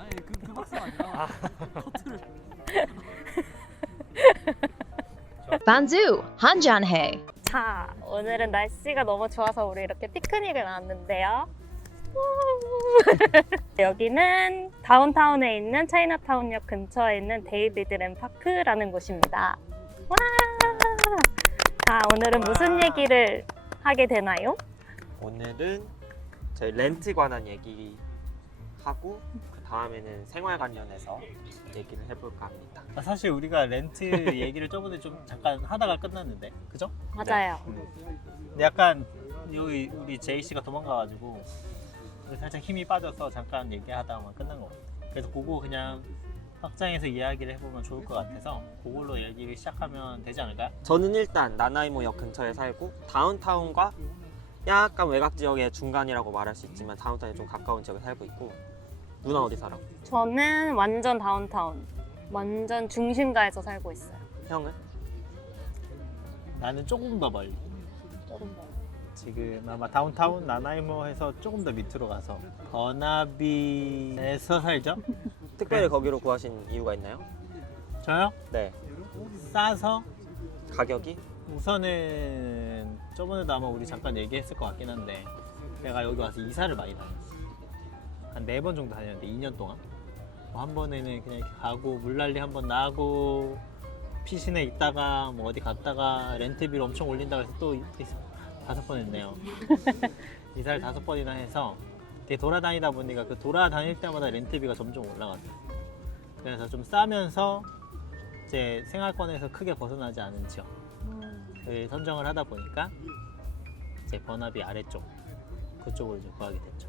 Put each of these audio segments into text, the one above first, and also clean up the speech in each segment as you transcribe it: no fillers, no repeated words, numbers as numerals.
아니 그 박스가 아니라 커트를. 반주 한잔해. 자, 오늘은 날씨가 너무 좋아서 우리 이렇게 피크닉을 나왔는데요. 여기는 다운타운에 있는 차이나타운역 근처에 있는 데이비드 램파크라는 곳입니다. 와! 자, 오늘은 무슨 얘기를 하게 되나요? 오늘은 저희 렌트 관한 얘기하고 그 다음에는 생활 관련해서 얘기를 해볼까 합니다. 사실 우리가 렌트 얘기를 저번에 좀 잠깐 하다가 끝났는데, 그죠? 맞아요. 근데 약간 여기 우리 제이 씨가 도망가가지고 살짝 힘이 빠져서 잠깐 얘기하다가 끝난 것 같아요. 그래서 그거 그냥 확장해서 이야기를 해보면 좋을 것 같아서 그걸로 얘기를 시작하면 되지 않을까요? 저는 일단 나나이모역 근처에 살고 다운타운과 약간 외곽 지역의 중간이라고 말할 수 있지만 다운타운에 좀 가까운 지역에 살고 있고. 누나 어디 살아? 저는 완전 다운타운, 완전 중심가에서 살고 있어요. 형은? 나는 조금 더 멀리. 조금 더. 지금 아마 다운타운 나나이모에서 조금 더 밑으로 가서 버나비에서 살죠? 특별히 네. 거기로 구하신 이유가 있나요? 저요? 네. 싸서 가격이? 우선은 저번에도 아마 우리 잠깐 얘기했을 것 같긴 한데 내가 여기 와서 이사를 많이 다녔어. 한 4번 정도 다녔는데 2년 동안 뭐 한 번에는 그냥 이렇게 가고 물난리 한 번 나고 피신에 있다가 뭐 어디 갔다가 렌트비를 엄청 올린다고 해서 또 5번 했네요. 이사를 5번이나 해서 되게 돌아다니다 보니까 그 돌아다닐 때마다 렌트비가 점점 올라갔어요. 그래서 좀 싸면서 제 생활권에서 크게 벗어나지 않은 지역을 선정을 하다 보니까 제 버나비 아래쪽 그쪽으로 이제 구하게 됐죠.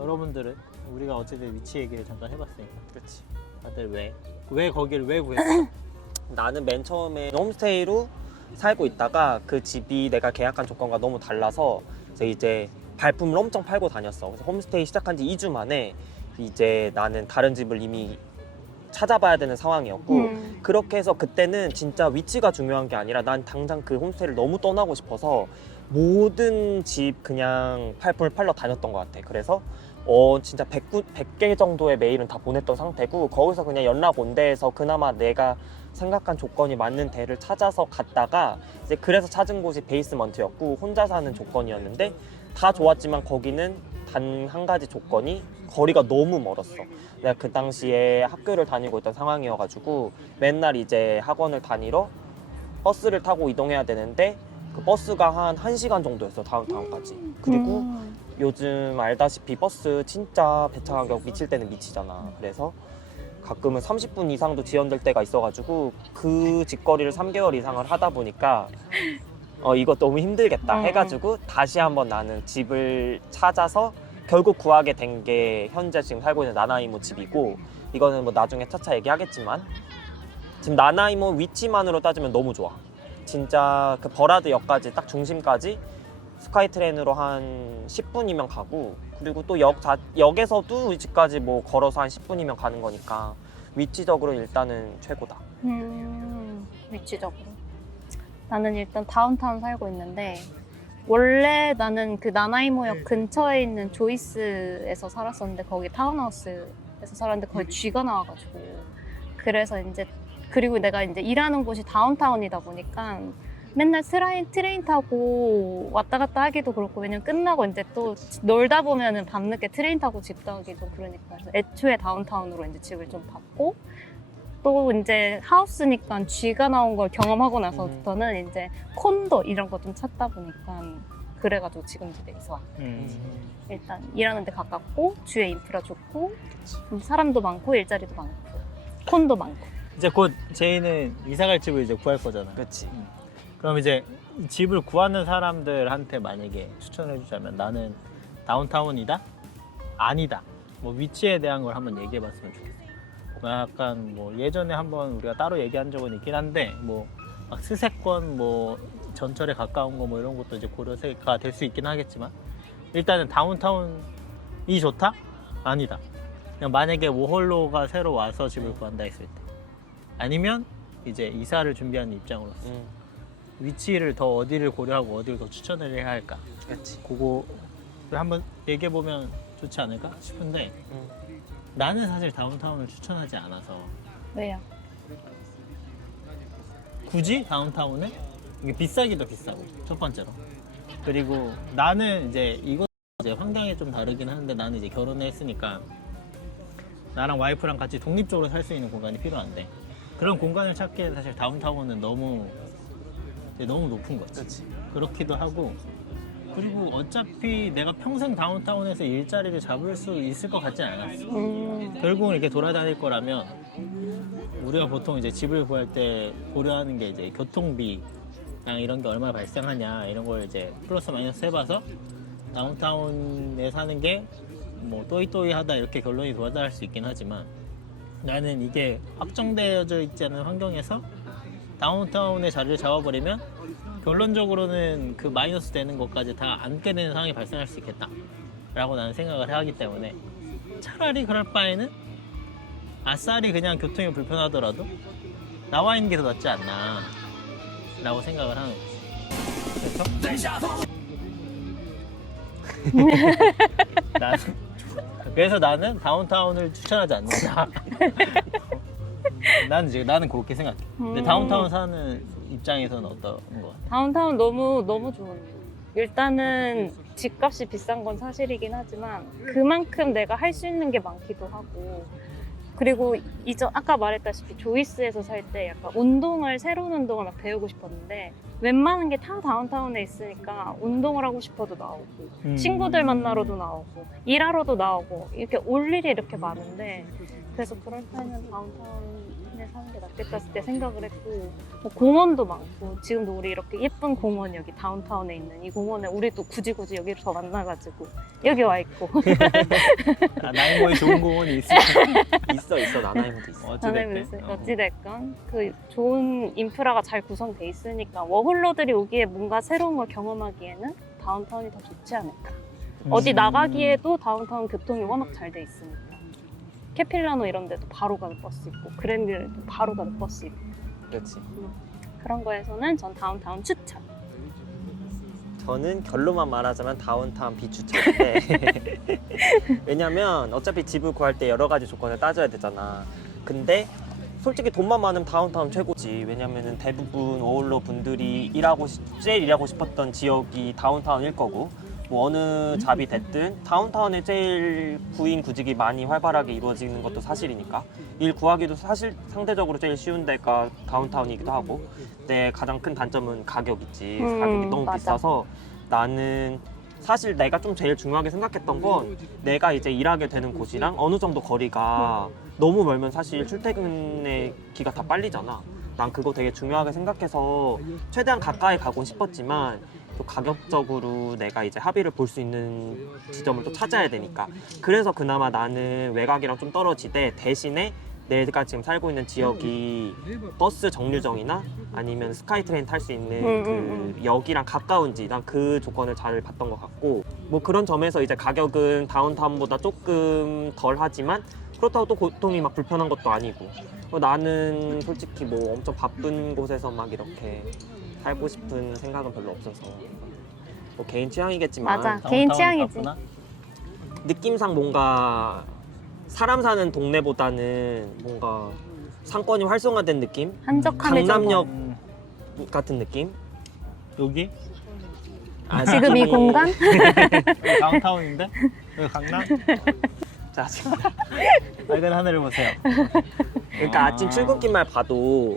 여러분들은 우리가 어쨌든 위치 얘기를 잠깐 해봤으니까 그렇지. 다들 왜 거기를 왜 구했어? 나는 맨 처음에 홈스테이로 살고 있다가 그 집이 내가 계약한 조건과 너무 달라서 이제 발품을 엄청 팔고 다녔어. 그래서 홈스테이 시작한 지 2주 만에 이제 나는 다른 집을 이미 찾아봐야 되는 상황이었고 그렇게 해서 그때는 진짜 위치가 중요한 게 아니라 난 당장 그 홈스테이를 너무 떠나고 싶어서 모든 집 그냥 발품을 팔러 다녔던 것 같아. 그래서 진짜 100개 정도의 메일은 다 보냈던 상태고 거기서 그냥 연락 온 데에서 그나마 내가 생각한 조건이 맞는 데를 찾아서 갔다가 이제 그래서 찾은 곳이 베이스먼트였고 혼자 사는 조건이었는데 다 좋았지만 거기는 단 한 가지 조건이 거리가 너무 멀었어. 내가 그 당시에 학교를 다니고 있던 상황이어가지고 맨날 이제 학원을 다니러 버스를 타고 이동해야 되는데 그 버스가 한 1시간 정도였어 다운타운까지. 그리고 요즘 알다시피 버스 진짜 배차 간격 미칠 때는 미치잖아. 그래서 가끔은 30분 이상도 지연될 때가 있어가지고 그 직거리를 3개월 이상을 하다 보니까 이거 너무 힘들겠다 해가지고 다시 한번 나는 집을 찾아서 결국 구하게 된 게 현재 지금 살고 있는 나나이모 집이고 이거는 뭐 나중에 차차 얘기하겠지만 지금 나나이모 위치만으로 따지면 너무 좋아. 진짜 그 버라드역까지 딱 중심까지 스카이트레인으로 한 10분이면 가고 그리고 또 역에서도 우리 집까지 뭐 걸어서 한 10분이면 가는 거니까 위치적으로 일단은 최고다. 위치적으로. 나는 일단 다운타운 살고 있는데 원래 나는 그 나나이모역 근처에 있는 조이스에서 살았었는데 거기 타운하우스에서 살았는데 거의 쥐가 나와가지고 그래서 이제 그리고 내가 이제 일하는 곳이 다운타운이다 보니까 맨날 트레인 타고 왔다 갔다 하기도 그렇고 왜냐면 끝나고 이제 또 놀다 보면은 밤늦게 트레인 타고 집 가기도 그러니까 그래서 애초에 다운타운으로 이제 집을 좀 받고 또 이제 하우스니까 쥐가 나온 걸 경험하고 나서부터는 이제 콘도 이런 거 좀 찾다 보니까 그래가지고 지금 집에서 와. 일단 일하는 데 가깝고 주위에 인프라 좋고 사람도 많고 일자리도 많고 콘도 많고 이제 곧 제이는 이사갈 집을 이제 구할 거잖아. 그렇지. 그럼 이제 집을 구하는 사람들한테 만약에 추천해 주자면 나는 다운타운이다? 아니다. 뭐 위치에 대한 걸 한번 얘기해 봤으면 좋겠어. 약간 뭐 예전에 한번 우리가 따로 얘기한 적은 있긴 한데 뭐 막 스세권 뭐 전철에 가까운 거 뭐 이런 것도 이제 고려가 될 수 있긴 하겠지만 일단은 다운타운이 좋다? 아니다. 그냥 만약에 워홀로가 새로 와서 집을 구한다 했을 때 아니면 이제 이사를 준비하는 입장으로서 위치를 더 어디를 고려하고 어디를 더 추천을 해야 할까? 그렇지. 그거 한번 얘기해 보면 좋지 않을까 싶은데 나는 사실 다운타운을 추천하지 않아서. 왜요? 굳이 다운타운에 이게 비싸기도 비싸고 첫 번째로. 그리고 나는 이제 이거 이제 환경이 좀 다르긴 하는데 나는 이제 결혼을 했으니까 나랑 와이프랑 같이 독립적으로 살 수 있는 공간이 필요한데 그런 공간을 찾기에 사실 다운타운은 너무 높은 거지. 그렇지. 그렇기도 하고 그리고 어차피 내가 평생 다운타운에서 일자리를 잡을 수 있을 것 같진 않았어. 결국은 이렇게 돌아다닐 거라면 우리가 보통 이제 집을 구할 때 고려하는 게 이제 교통비랑 이런 게 얼마나 발생하냐 이런 걸 이제 플러스 마이너스 해봐서 다운타운에 사는 게 뭐 또이또이하다 이렇게 결론이 도달할 수 있긴 하지만 나는 이게 확정되어져 있지 않은 환경에서 다운타운에 자리를 잡아버리면 결론적으로는 그 마이너스 되는 것까지 다 안게 되는 상황이 발생할 수 있겠다 라고 나는 생각을 하기 때문에 차라리 그럴 바에는 아싸리 그냥 교통이 불편하더라도 나와 있는 게 더 낫지 않나 라고 생각을 하는 거지. 그래서 나는 다운타운을 추천하지 않는다. 나는 그렇게 생각해. 근데 다운타운 사는 입장에서는 어떤 거 같아? 다운타운 너무 좋은. 일단은 집값이 비싼 건 사실이긴 하지만 그만큼 내가 할 수 있는 게 많기도 하고 그리고 아까 말했다시피 조이스에서 살 때 약간 새로운 운동을 막 배우고 싶었는데 웬만한 게 다 다운타운에 있으니까 운동을 하고 싶어도 나오고 친구들 만나러도 나오고 일하러도 나오고 이렇게 올 일이 이렇게 많은데 그래서 그럴 때는 다운타운에 사는 게 낫겠다 그때 생각을 했고 뭐 공원도 많고 지금도 우리 이렇게 예쁜 공원 여기 다운타운에 있는 이 공원에 우리도 굳이 여기서 만나가지고 여기 와 있고 나이모에 좋은 공원이 있어. 있어. 나나이모도 있어. 어찌됐건 그 좋은 인프라가 잘 구성돼 있으니까 워홀러들이 오기에 뭔가 새로운 걸 경험하기에는 다운타운이 더 좋지 않을까. 어디 나가기에도 다운타운 교통이 워낙 잘 돼 있으니까 캐필라노 이런 데도 바로 가는 버스 있고 그랜빌도 바로 가는 버스 있고 그렇지. 그런 거에서는 전 다운타운 추천. 저는 결론만 말하자면 다운타운 비추천인데 왜냐면 어차피 집을 구할 때 여러 가지 조건을 따져야 되잖아. 근데 솔직히 돈만 많으면 다운타운 최고지. 왜냐면은 대부분 워홀러 분들이 제일 일하고 싶었던 지역이 다운타운일 거고 뭐 어느 잡이 됐든 다운타운에 제일 구인 구직이 많이 활발하게 이루어지는 것도 사실이니까 일 구하기도 사실 상대적으로 제일 쉬운 데가 다운타운이기도 하고 근데 가장 큰 단점은 가격이지. 가격이 너무 맞아. 비싸서 나는 사실 내가 좀 제일 중요하게 생각했던 건 내가 이제 일하게 되는 곳이랑 어느 정도 거리가 너무 멀면 사실 출퇴근의 기가 다 빨리잖아. 난 그거 되게 중요하게 생각해서 최대한 가까이 가고 싶었지만 또 가격적으로 내가 이제 합의를 볼 수 있는 지점을 또 찾아야 되니까 그래서 그나마 나는 외곽이랑 좀 떨어지되 대신에 내가 지금 살고 있는 지역이 버스 정류정이나 아니면 스카이트레인 탈 수 있는 그 역이랑 가까운지 난 그 조건을 잘 봤던 것 같고 뭐 그런 점에서 이제 가격은 다운타운보다 조금 덜 하지만 그렇다고 또 교통이 막 불편한 것도 아니고 나는 솔직히 뭐 엄청 바쁜 곳에서 막 이렇게 살고 싶은 생각은 별로 없어서 뭐 개인 취향이겠지만 맞아. 개인 취향이지. 느낌상 뭔가 사람 사는 동네보다는 뭔가 상권이 활성화된 느낌? 한적함이 강남역 좀 같은 느낌? 여기? 지금 이 공간? 여기 다운타운인데? 여기 강남? 짜증나. 맑은 하늘을 보세요. 그러니까 아침 출근길만 봐도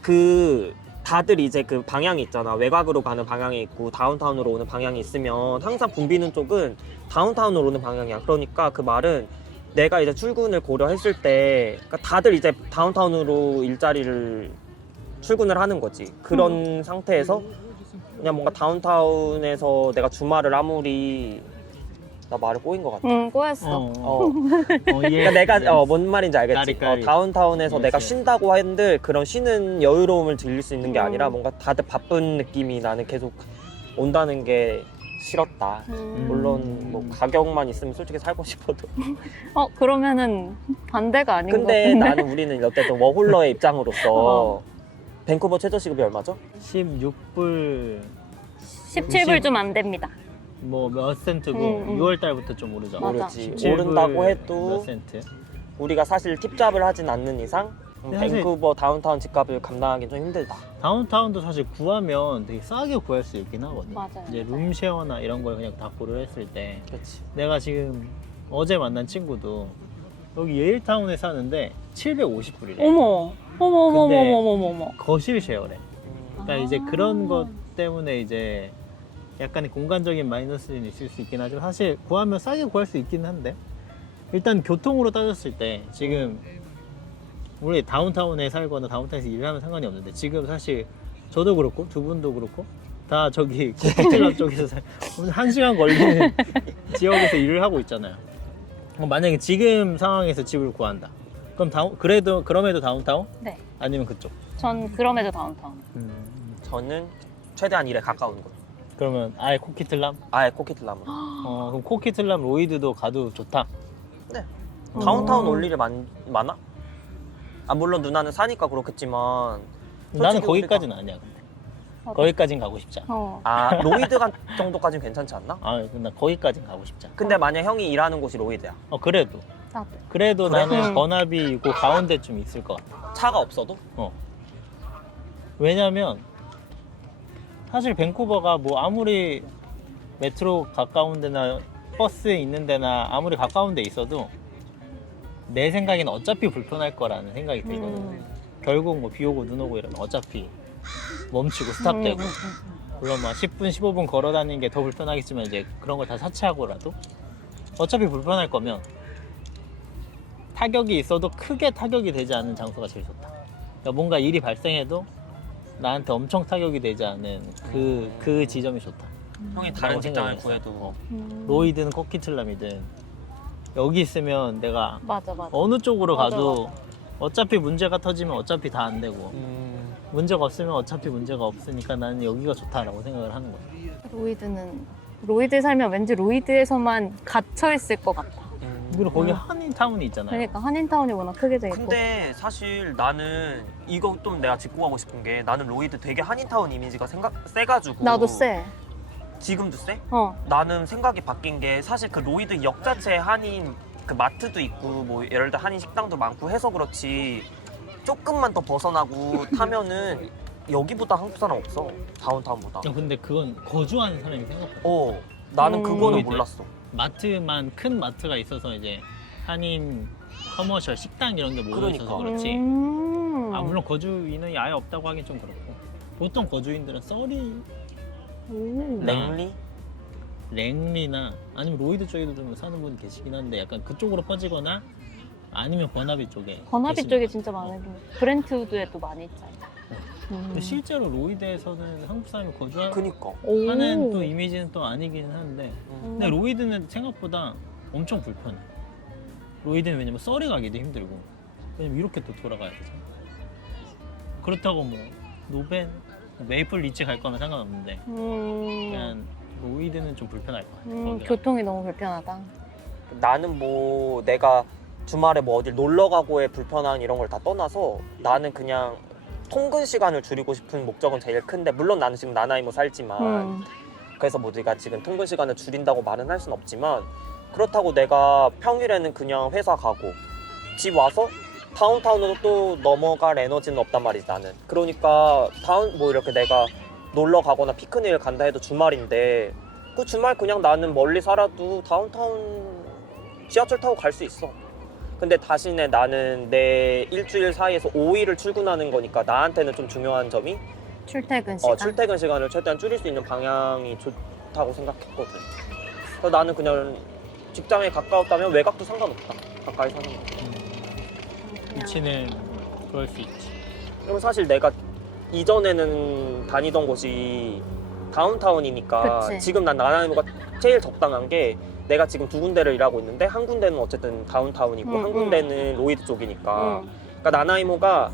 그 다들 이제 그 방향이 있잖아. 외곽으로 가는 방향이 있고 다운타운으로 오는 방향이 있으면 항상 붐비는 쪽은 다운타운으로 오는 방향이야. 그러니까 그 말은 내가 이제 출근을 고려했을 때 그러니까 다들 이제 다운타운으로 일자리를 출근을 하는 거지. 그런 상태에서 그냥 뭔가 다운타운에서 내가 주말을 아무리 나 말을 꼬인 것 같아. 꼬였어. 이해. 그러니까 내가 뭔 말인지 알겠지. 까리까리. 다운타운에서 그렇지. 내가 쉰다고 한들 그런 쉬는 여유로움을 즐길 수 있는 게 아니라 뭔가 다들 바쁜 느낌이 나는 계속 온다는 게 싫었다. 물론 뭐 가격만 있으면 솔직히 살고 싶어도. 그러면은 반대가 아닌 것 근데 같은데. 나는 우리는 어쨌든 워홀러의 입장으로서 밴쿠버 최저시급이 얼마죠? 16불 17불 좀 안 됩니다. 뭐 몇 센트고 6월 달부터 좀 오르잖아. 맞아. 모르지. 17불 오른다고 몇 해도 센트? 우리가 사실 팁잡을 하진 않는 이상 근데 사실- 밴쿠버 다운타운 집값을 감당하기 좀 힘들다. 다운타운도 사실 구하면 되게 싸게 구할 수 있긴 하거든. 맞아요. 이제 룸쉐어나 이런 걸 그냥 다 고려했을 때 그렇지. 내가 지금 어제 만난 친구도 여기 예일타운에 사는데 750불이래. 어머, 어머, 어머, 어머, 근데- 어머, 어머, 어머. 거실 쉐어래. 그러니까 아. 이제 그런 것 때문에 이제 약간의 공간적인 마이너스는 있을 수 있긴 하지만 사실 구하면 싸게 구할 수 있긴 한데 일단 교통으로 따졌을 때 지금 우리 다운타운에 살거나 다운타운에서 일을 하면 상관이 없는데 지금 사실 저도 그렇고 두 분도 그렇고 다 저기 코키틀럽 쪽에서 1시간 걸리는 지역에서 일을 하고 있잖아요. 만약에 지금 상황에서 집을 구한다. 그럼 그럼에도 다운타운? 네. 아니면 그쪽? 전 그럼에도 다운타운. 저는 최대한 일에 가까운 곳. 그러면 아예 코키틀람? 아예 코키틀람으로. 그럼 코키틀람 로이드도 가도 좋다. 다운타운 음. 올 일이 많아? 아 물론 누나는 사니까 그렇겠지만 나는 솔직히 거기까지는 아니야. 근데 나도. 거기까진 가고 싶지 않아. 아 로이드 정도까지는 괜찮지 않나? 나 거기까진 가고 싶지 않아. 근데 만약 형이 일하는 곳이 로이드야. 그래도 나도. 그래도 그래? 나는 응. 번합이 있고 가운데 좀 있을 것 같아. 차가 없어도? 왜냐면 사실 밴쿠버가 뭐 아무리 메트로 가까운 데나 버스 있는 데나 아무리 가까운 데 있어도 내 생각에는 어차피 불편할 거라는 생각이 들거든. 결국 뭐 비 오고 눈 오고 이러면 어차피 멈추고 스탑되고 물론 막 10분 15분 걸어 다니는 게 더 불편하겠지만 이제 그런 걸 다 사치하고라도 어차피 불편할 거면 타격이 있어도 크게 타격이 되지 않는 장소가 제일 좋다. 그러니까 뭔가 일이 발생해도 나한테 엄청 타격이 되지 않은 그 지점이 좋다. 형이 라고 다른 직장을 생각을 했어. 구해도 로이드는 코키틀람이든 여기 있으면 내가 맞아, 맞아. 어느 쪽으로 맞아, 가도 어차피 문제가 터지면 어차피 다 안 되고 문제가 없으면 어차피 문제가 없으니까 나는 여기가 좋다라고 생각을 하는 거야. 로이드에 살면 왠지 로이드에서만 갇혀 있을 것 같아. 그리고 거기 한인타운이 있잖아요. 그러니까 한인타운이 워낙 크게 돼 있고. 근데 사실 나는 이거 좀 내가 짚고 가고 싶은 게 나는 로이드 되게 한인타운 이미지가 세가지고 나도 쎄. 지금도 세? 어. 나는 생각이 바뀐 게 사실 그 로이드 역 자체에 한인 그 마트도 있고 뭐 예를 들어 한인 식당도 많고 해서 그렇지 조금만 더 벗어나고 타면은 여기보다 한국 사람 없어 다운타운보다. 야, 근데 그건 거주하는 사람이 생각보다 나는 그거는 로이드. 몰랐어. 마트만 큰 마트가 있어서 이제 한인 커머셜 식당 이런 게 모여 있어서 그러니까. 그렇지. 물론 거주 인원이 아예 없다고 하긴 좀 그렇고 보통 거주인들은 써리, 랭리? 랭리나 아니면 로이드 쪽에도 좀 사는 분 계시긴 한데 약간 그쪽으로 퍼지거나 아니면 버나비 쪽에 버나비 계시는 쪽에 것 진짜 같아요. 많은 브렌트우드에도 많이 있잖아. 근데 실제로 로이드에서는 한국 사람이 거주하는 그니까. 또 이미지는 또 아니긴 한데 근데 로이드는 생각보다 엄청 불편해. 로이드는 왜냐면 썰이 가기도 힘들고 왜냐면 이렇게 또 돌아가야 되잖아. 그렇다고 뭐 노벤, 메이플 리치 갈 거면 상관없는데 그냥 로이드는 좀 불편할 것 같아. 거기가. 교통이 너무 불편하다. 나는 뭐 내가 주말에 뭐 어딜 놀러 가고의 불편함 이런 걸 다 떠나서 나는 그냥 통근 시간을 줄이고 싶은 목적은 제일 큰데 물론 나는 지금 나나이모 살지만 그래서 뭐 내가 지금 통근 시간을 줄인다고 말은 할 순 없지만 그렇다고 내가 평일에는 그냥 회사 가고 집 와서 다운타운으로 또 넘어갈 에너지는 없단 말이지 나는. 그러니까 뭐 이렇게 내가 놀러 가거나 피크닉을 간다 해도 주말인데 그 주말 그냥 나는 멀리 살아도 다운타운 지하철 타고 갈 수 있어. 근데 대신에 나는 내 일주일 사이에서 5일을 출근하는 거니까 나한테는 좀 중요한 점이 출퇴근 시간. 출퇴근 시간을 최대한 줄일 수 있는 방향이 좋다고 생각했거든. 그래서 나는 그냥 직장에 가까웠다면 외곽도 상관없다. 가까이 사는 거. 위치는 그럴 수 있지. 그리고 사실 내가 이전에는 다니던 곳이 다운타운이니까 그치. 지금 난 나나이모가 제일 적당한 게 내가 지금 두 군데를 일하고 있는데 한 군데는 어쨌든 다운타운이고 한 군데는 로이드 쪽이니까 그러니까 나나이모가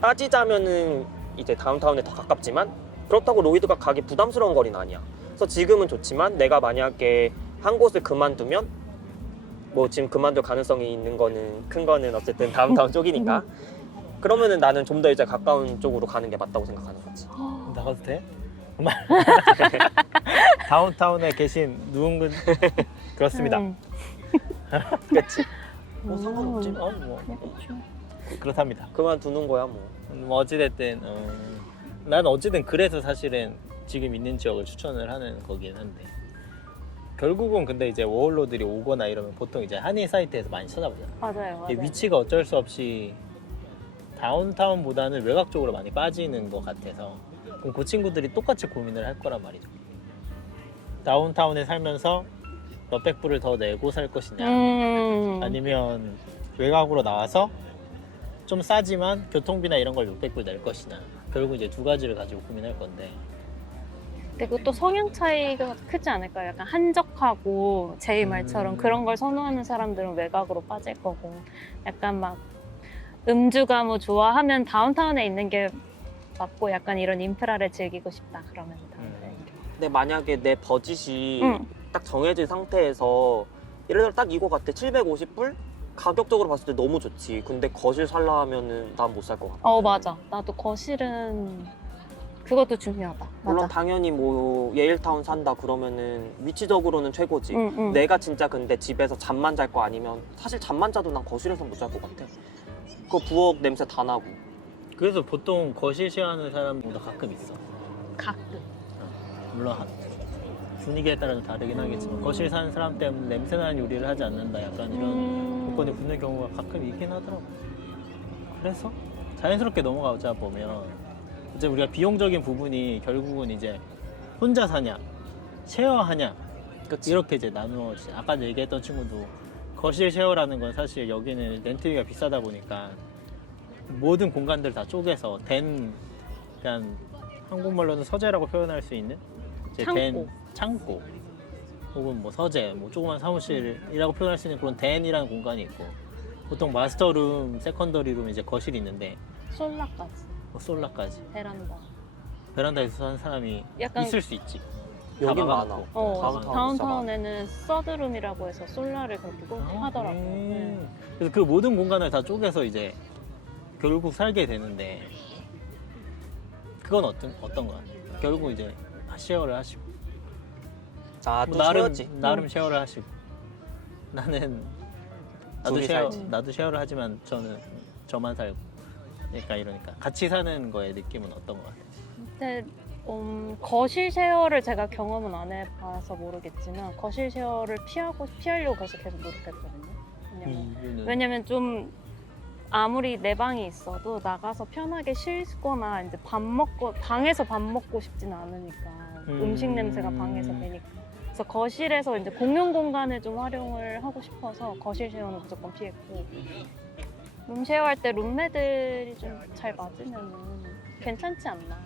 따지자면은 이제 다운타운에 더 가깝지만 그렇다고 로이드가 가기 부담스러운 거리는 아니야. 그래서 지금은 좋지만 내가 만약에 한 곳을 그만두면 뭐 지금 그만둘 가능성이 있는 거는 큰 거는 어쨌든 다운타운 쪽이니까 그러면은 나는 좀 더 이제 가까운 쪽으로 가는 게 맞다고 생각하는 거지. 나가도 돼? 다운타운에 계신 누군가 그렇습니다. 그치? 뭐 상관없지. 뭐 그렇죠. 그렇답니다. 그만두는 거야 뭐. 뭐 어찌됐든 난 어찌든 그래서 사실은 지금 있는 지역을 추천을 하는 거긴 한데 결국은 근데 이제 워홀러들이 오거나 이러면 보통 이제 한인 사이트에서 많이 찾아보잖아. 맞아요. 이게 위치가 어쩔 수 없이 다운타운보다는 외곽 쪽으로 많이 빠지는 것 같아서 그럼 그 친구들이 똑같이 고민을 할 거란 말이죠. 다운타운에 살면서 몇백 불을 더 내고 살 것이냐 아니면 외곽으로 나와서 좀 싸지만 교통비나 이런 걸 몇백 불 낼 것이냐 결국 이제 두 가지를 가지고 고민할 건데 그리고 또 성향 차이가 크지 않을까요? 약간 한적하고 제이 말처럼 그런 걸 선호하는 사람들은 외곽으로 빠질 거고 약간 막 음주가무 좋아하면 다운타운에 있는 게 맞고 약간 이런 인프라를 즐기고 싶다 그러면 다운타운. 근데 만약에 내 버짓이 응. 딱 정해진 상태에서 예를 들어 딱 이거 같아 750불? 가격적으로 봤을 때 너무 좋지. 근데 거실 살라 하면은 난 못 살 것 같아. 맞아. 나도 거실은 그것도 중요하다. 물론 맞아. 당연히 뭐 예일타운 산다 그러면은 위치적으로는 최고지. 응. 내가 진짜 근데 집에서 잠만 잘 거 아니면 사실 잠만 자도 난 거실에서 못 잘 것 같아. 그 부엌 냄새 다 나고. 그래서 보통 거실 쉐어하는 사람도 가끔 있어. 가끔. 물론 분위기에 따라 좀 다르긴 하겠지만 거실 사는 사람 때문에 냄새나는 요리를 하지 않는다 약간 이런 조건이 붙는 경우가 가끔 있긴 하더라고. 그래서 자연스럽게 넘어가자 보면 이제 우리가 비용적인 부분이 결국은 이제 혼자 사냐 쉐어하냐 그치? 이렇게 이제 나누어지. 아까 얘기했던 친구도 거실 쉐어라는 건 사실 여기는 렌트비가 비싸다 보니까 모든 공간들 다 쪼개서 그냥 한국말로는 서재라고 표현할 수 있는 이제 창고 혹은 뭐 서재, 뭐 조그만 사무실이라고 표현할 수 있는 그런 댄이라는 공간이 있고 보통 마스터룸, 세컨더리룸 이제 거실이 있는데 솔라까지. 뭐 솔라까지 베란다. 베란다에서 사는 사람이 약간 있을 수 있지. 여기 다 많아. 막아놓고. 다운타운에는 서드룸이라고 해서 솔라를 그렇게 꼭 하더라고요. 그래서 그 모든 공간을 다 쪼개서 이제 결국 살게 되는데 그건 어떤 거 같아요? 결국 이제 쉐어를 하시고 나도 뭐 쉐어지. 나름 쉐어를 하시고 나는 둘이 살지. 나도 쉐어를 하지만 저만 살고 이러니까 같이 사는 거의 느낌은 어떤 것 같아요? 근데 거실 쉐어를 제가 경험은 안 해봐서 모르겠지만 거실 쉐어를 피하려고 계속 노력했거든요. 왜냐면 좀 아무리 내 방이 있어도 나가서 편하게 쉬거나 이제 방에서 밥 먹고 싶지는 않으니까 음식 냄새가 방에서 배니까. 그래서 거실에서 이제 공용 공간을 좀 활용을 하고 싶어서 거실 쉐어는 무조건 피했고 룸 쉐어할 때 룸메들이 좀 잘 맞으면 괜찮지 않나.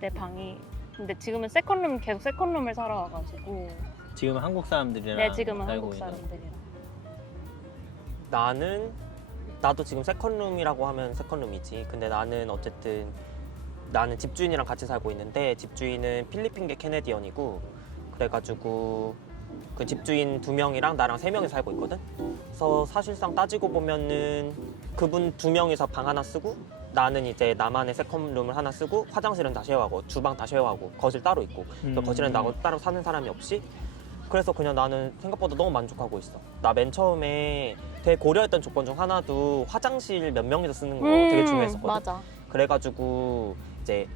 내 방이. 근데 지금은 계속 세컨룸을 살아와가지고. 지금 한국 사람들이랑 네, 지금은 살고 한국 있는. 사람들이랑. 나도 지금 세컨룸이라고 하면 세컨룸이지. 근데 나는 어쨌든 나는 집주인이랑 같이 살고 있는데 집주인은 필리핀계 캐네디언이고 그래가지고 그 집주인 2명이랑 나랑 3명이 살고 있거든. 그래서 사실상 따지고 보면은 그분 2명이서 방 하나 쓰고 나는 이제 나만의 세컨룸을 하나 쓰고 화장실은 다 쉐어하고 주방 다 쉐어하고 거실 따로 있고 거실은 나고 따로 사는 사람이 없이 그래서 그냥 나는 생각보다 너무 만족하고 있어. 나 맨 처음에 되게 고려했던 조건 중 하나도 화장실 몇 명이서 쓰는 거 되게 중요했었거든. 맞아. 그래가지고 이제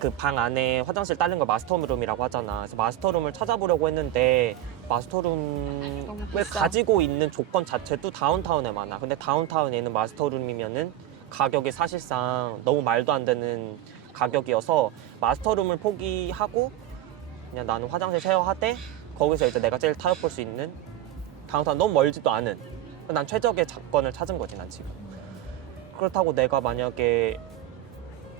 그 방 안에 화장실 딸린 걸 마스터룸이라고 하잖아. 그래서 마스터룸을 찾아보려고 했는데 너무 마스터룸을 비싸. 가지고 있는 조건 자체도 다운타운에 많아. 근데 다운타운에 있는 마스터룸이면은 가격이 사실상 너무 말도 안 되는 가격이어서 마스터룸을 포기하고 그냥 나는 화장실 쉐어하되 거기서 이제 내가 제일 타협볼 수 있는 다운타운 너무 멀지도 않은 난 최적의 조건을 찾은 거지 난 지금. 그렇다고 내가 만약에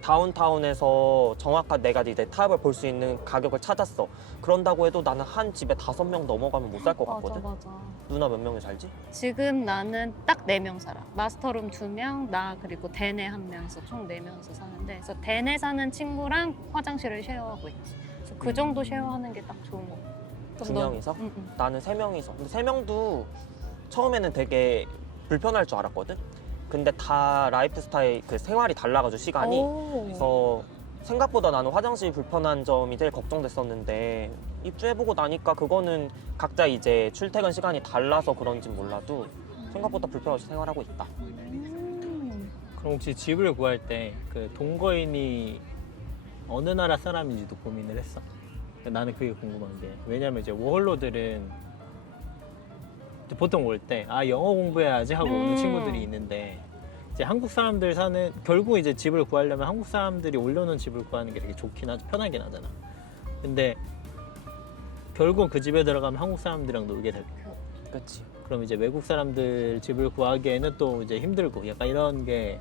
다운타운에서 정확한 내가 이제 타협을 볼 수 있는 가격을 찾았어. 그런다고 해도 나는 한 집에 5명 넘어가면 못 살 것 같거든. 맞아. 누나 몇 명이 살지? 지금 나는 딱 4명 살아. 마스터룸 2명, 나 그리고 대내 1명에서 총 4명이서 사는데 그래서 대내 사는 친구랑 화장실을 쉐어하고 있지. 그래서 그 정도 쉐어하는 게 딱 좋은 거 같아. 두 명이서? 응. 나는 3명이서. 근데 3명도 처음에는 되게 불편할 줄 알았거든. 근데 다 라이프 스타일 그 생활이 달라가지고 시간이. 그래서 생각보다 나는 화장실 불편한 점이 제일 걱정됐었는데 입주해보고 나니까 그거는 각자 이제 출퇴근 시간이 달라서 그런지 몰라도 생각보다 불편 없이 생활하고 있다. 그럼 혹시 집을 구할 때 그 동거인이 어느 나라 사람인지도 고민을 했어? 나는 그게 궁금한 게 왜냐면 이제 워홀러들은 이제 보통 올 때 영어 공부해야지 하고 오는 친구들이 있는데 이제 한국 사람들 사는 결국 이제 집을 구하려면 한국 사람들이 올려놓은 집을 구하는 게 되게 좋긴 하죠. 편하긴 하잖아. 근데 결국 그 집에 들어가면 한국 사람들이랑 놀게 되고 그치. 그럼 이제 외국 사람들 집을 구하기에는 또 이제 힘들고 약간 이런 게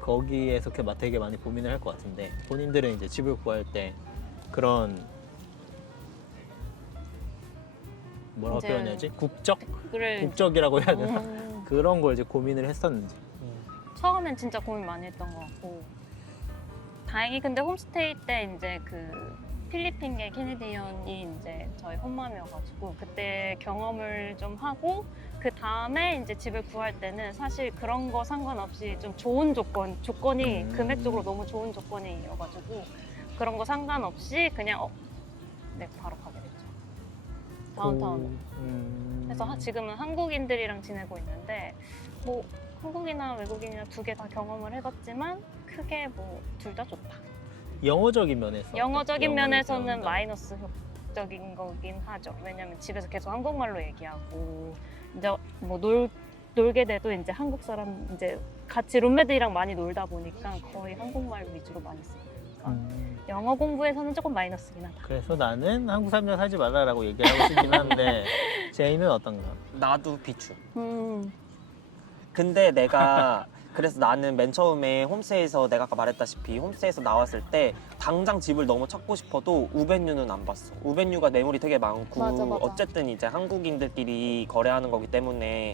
거기에서 되게 많이 고민을 할 것 같은데 본인들은 이제 집을 구할 때 그런 뭐라고 이제 표현해야지? 국적? 그래. 국적이라고 해야 되나? 그런 걸 이제 고민을 했었는지. 처음엔 진짜 고민 많이 했던 것 같고 다행히 근데 홈스테이 때 이제 그 필리핀계 캐네디언이 이제 저희 홈맘이어가지고 그때 경험을 좀 하고 그 다음에 이제 집을 구할 때는 사실 그런 거 상관없이 좀 좋은 조건이 금액적으로 너무 좋은 조건이어가지고 그런 거 상관없이 그냥 네 바로 가게 됐죠. 다운타운으로. 그래서 지금은 한국인들이랑 지내고 있는데 뭐 한국이나 외국인이나 두 개 다 경험을 해봤지만 크게 뭐 둘 다 좋다. 영어적인 면에서. 영어적인 영어를 면에서는 배운다. 마이너스 적인 거긴 하죠. 왜냐면 집에서 계속 한국말로 얘기하고 이제 뭐 놀게 돼도 이제 한국 사람 이제 같이 룸메들이랑 많이 놀다 보니까 거의 한국말 위주로 많이 쓰니까 영어 공부에서는 조금 마이너스긴 하다. 그래서 나는 한국 사람들 살지 말라라고 얘기를 하고 싶긴 한데 제이는 어떤가? 나도 비추. 음. 근데 내가 그래서 나는 맨 처음에 홈스테이에서 내가 아까 말했다시피 홈스테이에서 나왔을 때 당장 집을 너무 찾고 싶어도 우벤유는 안 봤어. 우벤유가 매물이 되게 많고 맞아. 어쨌든 이제 한국인들끼리 거래하는 거기 때문에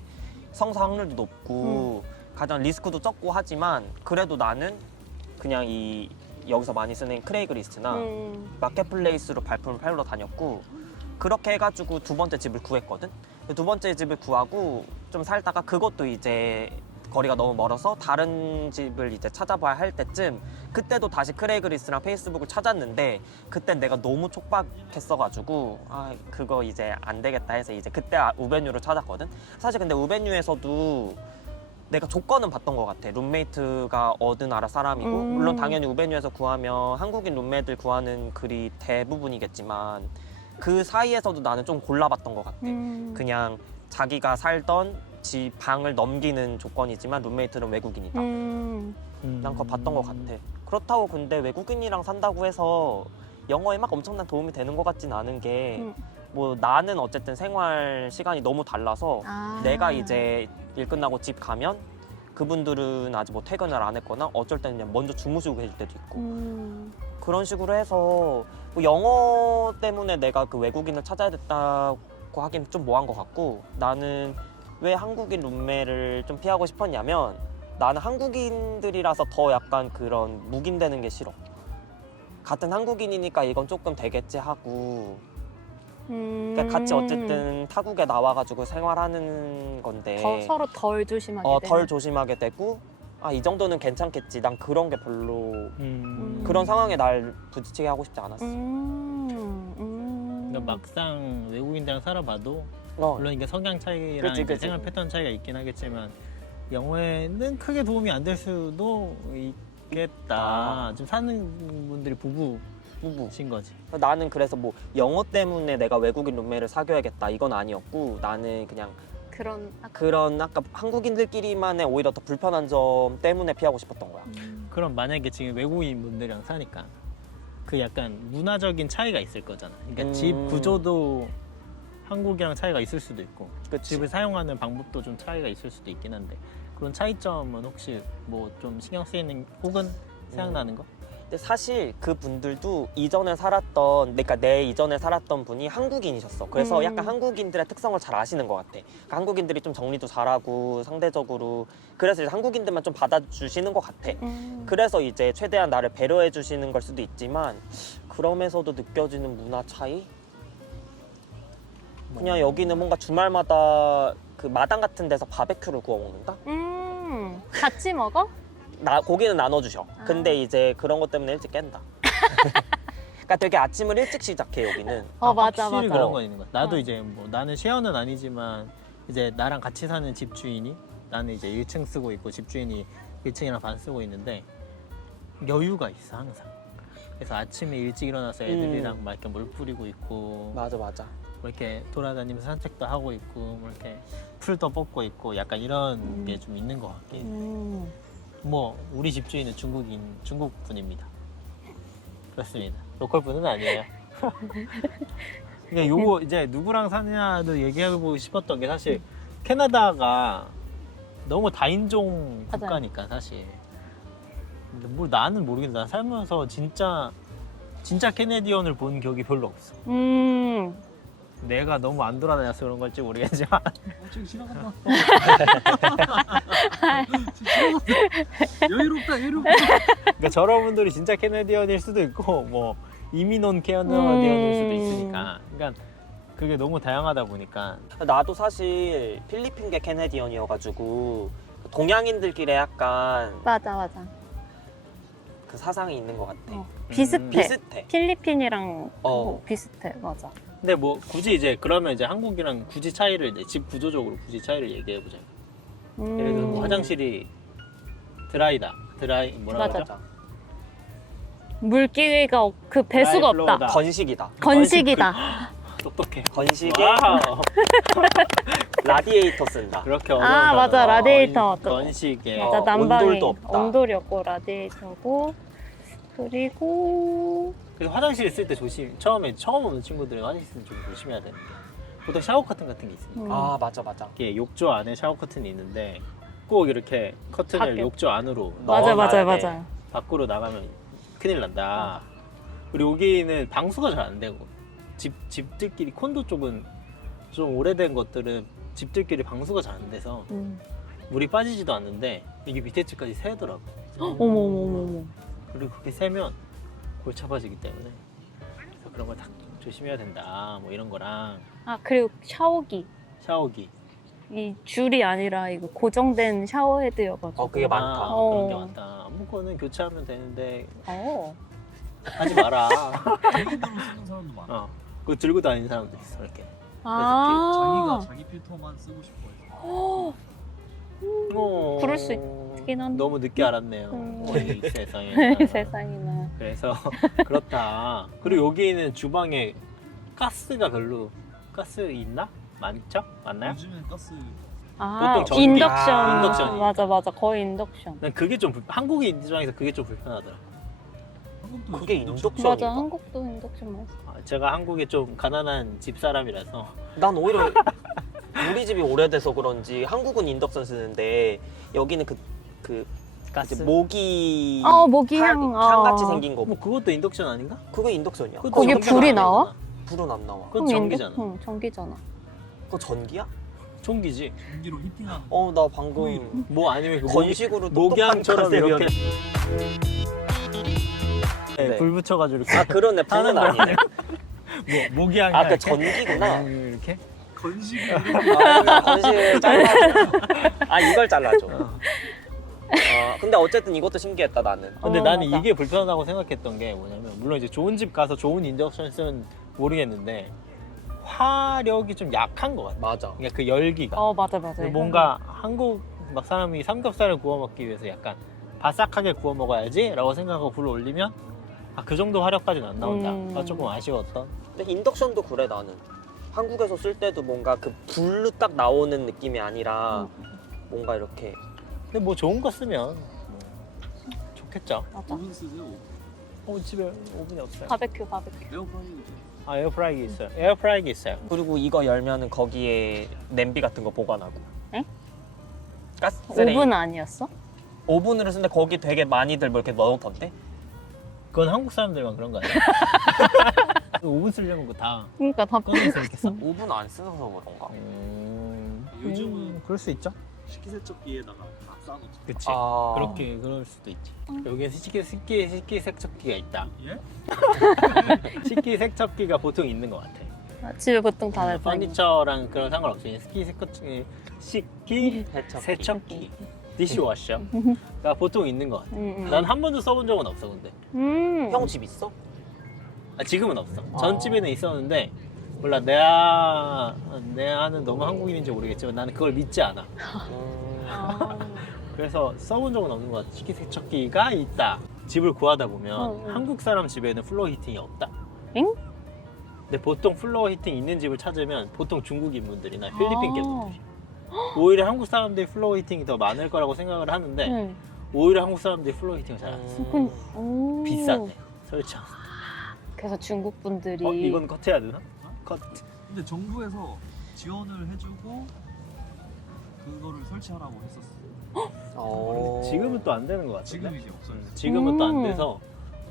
성사 확률도 높고 가장 리스크도 적고 하지만 그래도 나는 그냥 이 여기서 많이 쓰는 크레이그리스트나 마켓플레이스로 발품을 팔러 다녔고 그렇게 해가지고 두 번째 집을 구했거든. 두 번째 집을 구하고 좀 살다가 그것도 이제 거리가 너무 멀어서 다른 집을 이제 찾아봐야 할 때쯤 그때도 다시 크레이그리스랑 페이스북을 찾았는데 그땐 내가 너무 촉박했어가지고 그거 이제 안 되겠다 해서 이제 그때 우베뉴를 찾았거든. 사실 근데 우베뉴에서도 내가 조건은 봤던 것 같아. 룸메이트가 어느 나라 사람이고 물론 당연히 우베뉴에서 구하면 한국인 룸메들 구하는 글이 대부분이겠지만 그 사이에서도 나는 좀 골라봤던 것 같아. 그냥 자기가 살던 집 방을 넘기는 조건이지만 룸메이트는 외국인이다. 난 그거 봤던 것 같아. 그렇다고 근데 외국인이랑 산다고 해서 영어에 막 엄청난 도움이 되는 것 같진 않은 게 뭐 나는 어쨌든 생활 시간이 너무 달라서 내가 이제 일 끝나고 집 가면 그분들은 아직 뭐 퇴근을 안 했거나 어쩔 때는 그냥 먼저 주무시고 계실 때도 있고 그런 식으로 해서 뭐 영어 때문에 내가 그 외국인을 찾아야 됐다고 하긴 좀 뭐한 것 같고 나는 왜 한국인 룸메를 좀 피하고 싶었냐면 나는 한국인들이라서 더 약간 그런 묵인되는 게 싫어. 같은 한국인이니까 이건 조금 되겠지 하고 그러니까 같이 어쨌든 타국에 나와가지고 생활하는 건데 서로 덜 조심하게 되는. 덜 조심하게 되고 이 정도는 괜찮겠지. 난 그런 게 별로 그런 상황에 날 부딪히게 하고 싶지 않았어. 그러니까 막상 외국인들이랑 살아봐도 어. 물론 이게 성향 차이랑 그치, 이제 그치. 생활 패턴 차이가 있긴 하겠지만 영어에는 크게 도움이 안 될 수도 있겠다. 지금 사는 분들이 부부신 거지. 나는 그래서 뭐 영어 때문에 내가 외국인 룸메를 사귀어야겠다 이건 아니었고 나는 그냥 그런 아까 한국인들끼리만의 오히려 더 불편한 점 때문에 피하고 싶었던 거야. 그럼 만약에 지금 외국인 분들이랑 사니까 그 약간 문화적인 차이가 있을 거잖아. 그러니까 집 구조도 한국이랑 차이가 있을 수도 있고 그치. 집을 사용하는 방법도 좀 차이가 있을 수도 있긴 한데 그런 차이점은 혹시 뭐 좀 신경 쓰이는 혹은 생각나는 거? 근데 사실 그 분들도 이전에 살았던 그러니까 내 이전에 살았던 분이 한국인이셨어. 그래서 약간 한국인들의 특성을 잘 아시는 것 같아. 그러니까 한국인들이 좀 정리도 잘하고 상대적으로 그래서 이제 한국인들만 좀 받아주시는 것 같아. 그래서 이제 최대한 나를 배려해 주시는 걸 수도 있지만 그러면서도 느껴지는 문화 차이? 그냥 여기는 뭔가 주말마다 그 마당 같은 데서 바베큐를 구워 먹는다? 같이 먹어? 고기는 나눠주셔. 근데 이제 그런 것 때문에 일찍 깬다. 그러니까 되게 아침을 일찍 시작해 여기는. 맞아 확실히 맞아. 그런 건 있는 것 같아. 나도 어. 이제 뭐 나는 쉐어는 아니지만 이제 나랑 같이 사는 집주인이 나는 이제 1층 쓰고 있고 집주인이 1층이랑 반 쓰고 있는데 여유가 있어 항상. 그래서 아침에 일찍 일어나서 애들이랑 막 이렇게 물 뿌리고 있고 맞아. 뭐 이렇게 돌아다니면서 산책도 하고 있고 뭐 이렇게 풀도 뽑고 있고 약간 이런 게 좀 있는 것 같긴. 뭐 우리 집주인은 중국 분입니다. 그렇습니다. 로컬 분은 아니에요. 그러니까 요거 이제 누구랑 사냐도 얘기해보고 싶었던 게 사실 캐나다가 너무 다인종 맞아요. 국가니까 사실. 근데 뭐 나는 모르겠는데 난 살면서 진짜 캐네디언을 본 기억이 별로 없어. 내가 너무 안 돌아다녀서 그런 걸지 모르겠지만 지금 지나간다. 여유롭다. 그러니까 저런 분들이 진짜 캐네디언일 수도 있고 뭐 이민 온 캐네디언일 수도 있으니까 그러니까 그게 너무 다양하다 보니까 나도 사실 필리핀계 캐네디언이어가지고 동양인들끼리 약간 맞아. 그 사상이 있는 것 같아. 비슷해. 비슷해. 필리핀이랑 어. 비슷해. 맞아. 근데 뭐 굳이 이제 그러면 이제 한국이랑 굳이 차이를 이제 집 구조적으로 굳이 차이를 얘기해 보자. 예를 들어 뭐 화장실이 드라이 뭐라 맞아. 그러죠? 물기가 그 배수가 드라이 없다. 플로우다. 건식이다. 건식이다. 똑똑해. 건식에 와우. 라디에이터 쓴다. 그렇게 어려운 아, 맞아. 단어. 라디에이터. 건식에 맞아. 어, 난방이 온돌도 없다. 온돌이 없고 라디에이터고 그리고 그래서 화장실 쓸 때 처음 오는 친구들은 화장실 쓸 때 좀 조심해야 되는데 보통 샤워 커튼 같은 게 있으니까 아 맞아. 이게 욕조 안에 샤워 커튼이 있는데 꼭 이렇게 커튼을 밖에. 욕조 안으로 맞아. 넣어놔야 돼. 밖으로 나가면 큰일 난다. 그리고 여기는 방수가 잘 안 되고 집들끼리 콘도 쪽은 좀 오래된 것들은 집들끼리 방수가 잘 안 돼서 물이 빠지지도 않는데 이게 밑에 집까지 새더라고. 어머. 그리고 그렇게 새면 골치 아파지기 때문에 그래서 그런 걸 다 조심해야 된다. 뭐 이런 거랑 아, 그리고 샤워기. 샤워기. 이 줄이 아니라 이거 고정된 샤워헤드여가지고. 그게 많다. 그런 게 어. 많다. 아무거는 교체하면 되는데 어. 하지 마라. 개인으로 쓰는 사람도 많아. 그거 들고 다니는 사람도 있어 이렇게. 자기가 자기 필터만 쓰고 싶어 해서. 그럴 수 있긴 한데. 너무 늦게 알았네요. 음. 이 세상에. 세상이나. 그래서 그렇다. 그리고 여기는 주방에 가스가 별로 가스 있나? 많죠? 맞나요? 요즘엔 가스 보통 전기. 인덕션. 인덕션이. 맞아. 거의 인덕션. 난 그게 좀 한국인 입장에서 그게 좀 불편하더라. 한국도 그게 요즘 인덕션. 맞아. 한국도 인덕션 많았어. 제가 한국에 좀 가난한 집 사람이라서 난 오히려 우리 집이 오래돼서 그런지 한국은 인덕션 쓰는데 여기는 그 가스. 이제 모기 모기향. 향같이 생긴 거. 뭐 그것도 인덕션 아닌가? 그게 인덕션이야. 그것도 거기에 전기가 불이 안 나와? 나오잖아. 불은 안 나와. 그건 전기잖아. 응, 전기잖아. 그거 전기야? 총기지. 전기로 히팅하는 나 방금 뭐 아니면 그 건식으로 모기향처럼 이렇게 네. 불 붙여가지고 이렇게 그러네. 불은 하는 거 아니네. 뭐 모기향이 그 전기구나. 이렇게. 건식으로 건식 잘라줘. 이걸 잘라줘. 어. 근데 어쨌든 이것도 신기했다 나는. 근데 나는 맞아. 이게 불편하다고 생각했던 게 뭐냐면 물론 이제 좋은 집 가서 좋은 인덕션 쓰면 모르겠는데 화력이 좀 약한 것 같아. 맞아. 그러니까 그 열기가 맞아. 뭔가 한국 막 사람이 삼겹살을 구워 먹기 위해서 약간 바삭하게 구워 먹어야지라고 생각하고 불을 올리면 그 정도 화력까지는 안 나온다. 조금 아쉬웠던. 근데 인덕션도 그래 나는. 한국에서 쓸 때도 뭔가 그 불로 딱 나오는 느낌이 아니라 뭔가 이렇게 근데 뭐 좋은 거 쓰면 뭐 좋겠죠. 맞아. 오븐 쓰세요. 집에 오븐이 없어요. 바베큐. 에어프라이기 에어프라이기 있어요. 에어프라이기 있어요. 그리고 이거 열면은 거기에 냄비 같은 거 보관하고. 에? 가스레인. 오븐 아니었어? 오븐으로 쓰는데 거기 되게 많이들 뭐 이렇게 넣어놓던데? 그건 한국 사람들만 그런 거 아니야? 오븐 쓰려면 그거 다 그러니까 다 꺼내서 이렇게 써. 오븐 안 쓰서 그런가? 요즘은 그럴 수 있죠. 식기세척기에다가 다 쌓아놓죠. 그치. 아. 그렇게 그럴 수도 있지. 여기에 식기 세척기가 있다. 예? 식기 세척기가 보통 있는 것 같아. 집에 보통 다들 퍼니처랑 그런 상관없이 식기 세척기. 세척기 디시워셔가 보통 있는 것 같아. 난 한 번도 써본 적은 없어 근데. 형 집 있어? 지금은 없어. 아. 전집에는 있었는데 몰라 내가 아는 너무 한국인인지 모르겠지만 나는 그걸 믿지 않아. 아. 그래서 써본 적은 없는 것 같아. 식기세척기가 있다. 집을 구하다 보면 응. 한국 사람 집에는 플로어 히팅이 없다. 응? 근데 보통 플로어 히팅 있는 집을 찾으면 보통 중국인 분들이나 필리핀계 아. 분들이. 오히려 한국 사람들이 플로어 히팅이 더 많을 거라고 생각을 하는데 응. 오히려 한국 사람들이 플로어 히팅을 잘 안 써. 오. 비싸대. 설치하고. 그래서 중국 분들이 이건 컷해야 되나? 컷. 근데 정부에서 지원을 해주고 그거를 설치하라고 했었어. 지금은 또 안 되는 것 같은데. 지금 이제 없어요. 지금은 또 안 음. 돼서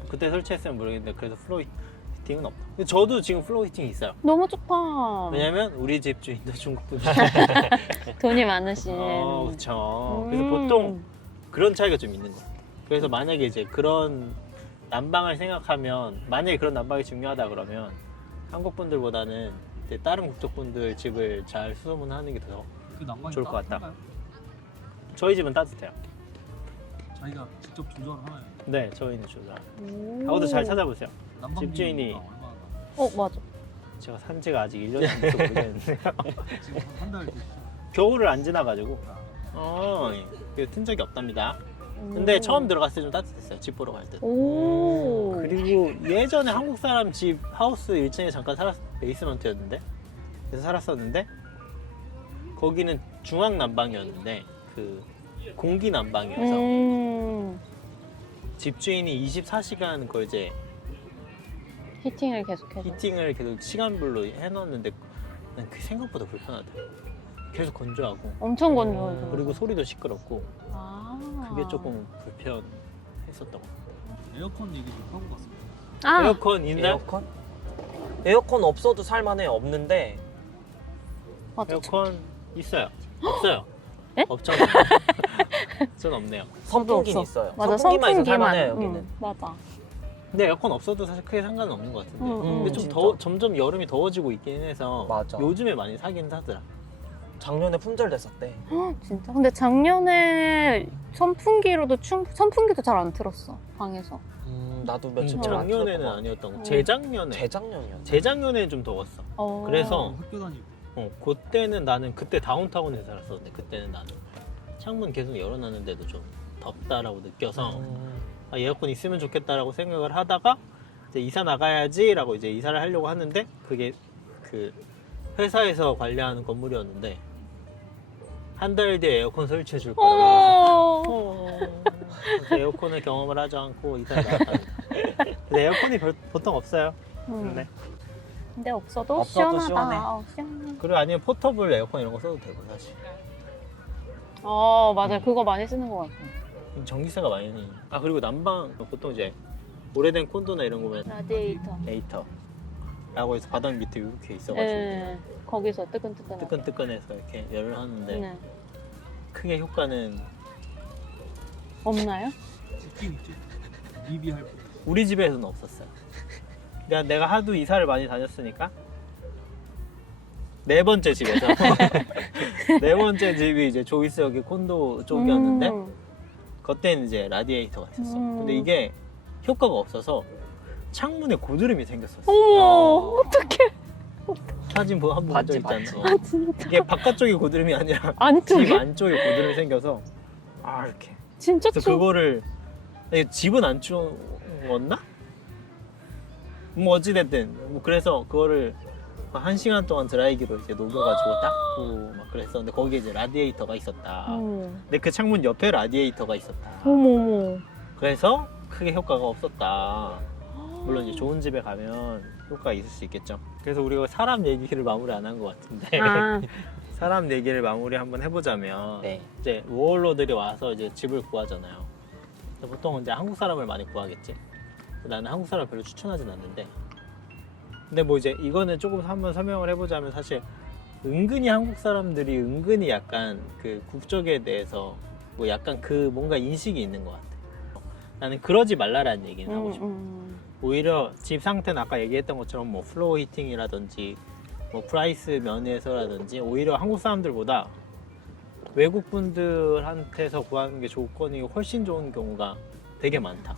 그때 설치했으면 모르겠는데 그래서 플로어 히팅은 없다. 근데 저도 지금 플로어 히팅이 있어요. 너무 좋다. 왜냐면 우리 집주인도 중국 분들. 돈이 많으신. 그렇죠. 그래서 음. 보통 그런 차이가 좀 있는 것 같아요. 그래서 만약에 이제 그런 난방을 생각하면 만약에 그런 난방이 중요하다 그러면 한국 분들보다는 이제 다른 국적 분들 집을 잘 수소문하는 게 더 그 난방이 좋을 것 같다. 따뜻한가요? 저희 집은 따뜻해요. 자기가 직접 조절하나요? 네, 저희는 조절. 오. 하고도 잘 찾아보세요. 난방 집주인이- 비용이 얼마나 맞아. 제가 산 지가 아직 1년이 안 돼서 모르겠는데요. 지금 한 달 됐죠. 겨울을 안 지나가지고 튼 적이 없답니다. 근데 처음 들어갔을 때 좀 따뜻했어요. 집 보러 갈 때. 오. 그리고 예전에 한국 사람 집 하우스 1층에 잠깐 베이스먼트였는데 그래서 살았었는데 거기는 중앙 난방이었는데 그 공기 난방이어서 집주인이 24시간 그걸 이제 히팅을 계속해서. 히팅을 계속 시간별로 해놨는데 난 그게 생각보다 불편하더라고. 계속 건조하고 엄청 건조해서. 그리고 소리도 시끄럽고 아. 그게 조금 불편했었던 것 같아요. 에어컨 얘기 좀 하고 갔습니다. 아. 에어컨 있나요? 에어컨? 에어컨 없어도 살만해요. 없는데 맞아. 에어컨 있어요. 없어요. 에? 없잖아. 전 없네요. 선풍기는 없어. 있어요. 맞아. 선풍기만 있어도 선풍기만. 살만해요. 여기는. 맞아. 근데 에어컨 없어도 사실 크게 상관은 없는 것 같은데. 근데 좀 진짜. 점점 여름이 더워지고 있긴 해서 맞아. 요즘에 많이 사긴 사더라. 작년에 품절됐었대. 진짜. 근데 작년에 선풍기로도 선풍기도 잘 안 틀었어 방에서. 나도 며칠 전에 안 작년에는 틀었던 아니었던 거. 음. 재작년에. 재작년이었나? 재작년에는 좀 더웠어. 그래서 학교 다니고 그때는 나는 그때 다운타운에서 살았었는데 그때는 나는 창문 계속 열어놨는데도 좀 덥다라고 느껴서 에어컨 있으면 좋겠다라고 생각을 하다가 이제 이사 나가야지라고 이제 이사를 하려고 하는데 그게 그 회사에서 관리하는 건물이었는데 한 달 뒤에 에어컨 설치해 줄 거라고 그래서 에어컨을 경험을 하지 않고 이사를 나갔답니다. 근데 에어컨이 보통 없어요. 근데 근데 없어도 없어도 시원하다. 시원해. 시원해. 그리고 아니면 포터블 에어컨 이런 거 써도 되고 사실 맞아. 그거 많이 쓰는 것 같아. 전기세가 많이 그리고 난방 보통 이제 오래된 콘도나 이런 거면 라디에이터. 데이터라고 해서 바닥 밑에 이렇게 있어가지고 네. 거기서 뜨끈뜨끈. 뜨끈뜨끈해서 이렇게 열을 하는데 네. 크게 효과는 없나요? 있긴 있죠. 미비할 뿐. 우리 집에서는 없었어요. 그러니까 내가 하도 이사를 많이 다녔으니까 네 번째 집에서 네 번째 집이 이제 조이스역의 콘도 쪽이었는데 그때는 이제 라디에이터가 있었어. 근데 이게 효과가 없어서 창문에 고드름이 생겼었어. 어머, 어떡해. 사진 한번 본 적 봤지, 있잖아. 봤지. 진짜. 이게 바깥쪽이 고드름이 아니라 안쪽에? 집 안쪽에 고드름이 생겨서 이렇게. 진짜 그래서 그거를 집은 안 추웠나? 뭐 어찌됐든 뭐 그래서 그거를 한 시간 동안 드라이기로 이제 녹여가지고 닦고 막 그랬었는데 거기에 이제 라디에이터가 있었다. 근데 그 창문 옆에 라디에이터가 있었다. 어머. 그래서 크게 효과가 없었다. 물론 이제 좋은 집에 가면 효과가 있을 수 있겠죠. 그래서 우리가 사람 얘기를 마무리 안 한 것 같은데 사람 얘기를 마무리 한번 해보자면 네. 이제 워홀러들이 와서 이제 집을 구하잖아요. 근데 보통 이제 한국 사람을 많이 구하겠지. 나는 한국 사람을 별로 추천하진 않는데. 근데 뭐 이제 이거는 조금 한번 설명을 해보자면 사실 은근히 한국 사람들이 은근히 약간 그 국적에 대해서 뭐 약간 그 뭔가 인식이 있는 것 같아. 나는 그러지 말라라는 얘기는 하고 싶어. 오히려 집 상태는 아까 얘기했던 것처럼 뭐 플로어 히팅이라든지 뭐 프라이스 면에서라든지 오히려 한국 사람들보다 외국 분들한테서 구하는 게 조건이 훨씬 좋은 경우가 되게 많다.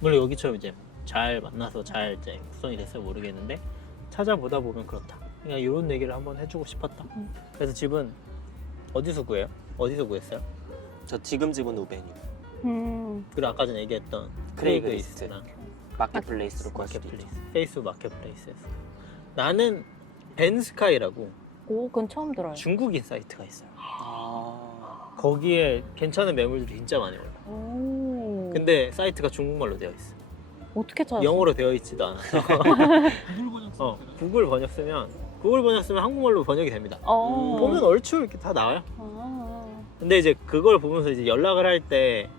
물론 여기처럼 이제 잘 만나서 잘 이제 구성이 됐어요 모르겠는데 찾아보다 보면 그렇다. 그냥 이런 얘기를 한번 해주고 싶었다. 그래서 집은 어디서 구해요? 어디서 구했어요? 저 지금 집은 우베뉴 그리고 아까 전에 얘기했던 크레이그리스트. 크레이그리스트나 마켓플레이스로 구할 수도 있죠. 마켓플레이스, 페이스북 마켓플레이스에서. 나는 벤스카이라고 오, 그건 처음 들어요. 중국인 사이트가 있어요. 아, 거기에 괜찮은 매물들이 진짜 많이 올라. 오. 근데 사이트가 중국말로 되어 있어. 어떻게 찾았어? 영어로 되어 있지도 않아서. 구글 번역 쓰면 되나요? 구글 번역 쓰면 한국말로 번역이 됩니다. 어. 보면 얼추 이렇게 다 나와요. 아. 근데 이제 그걸 보면서 이제 연락을 할 때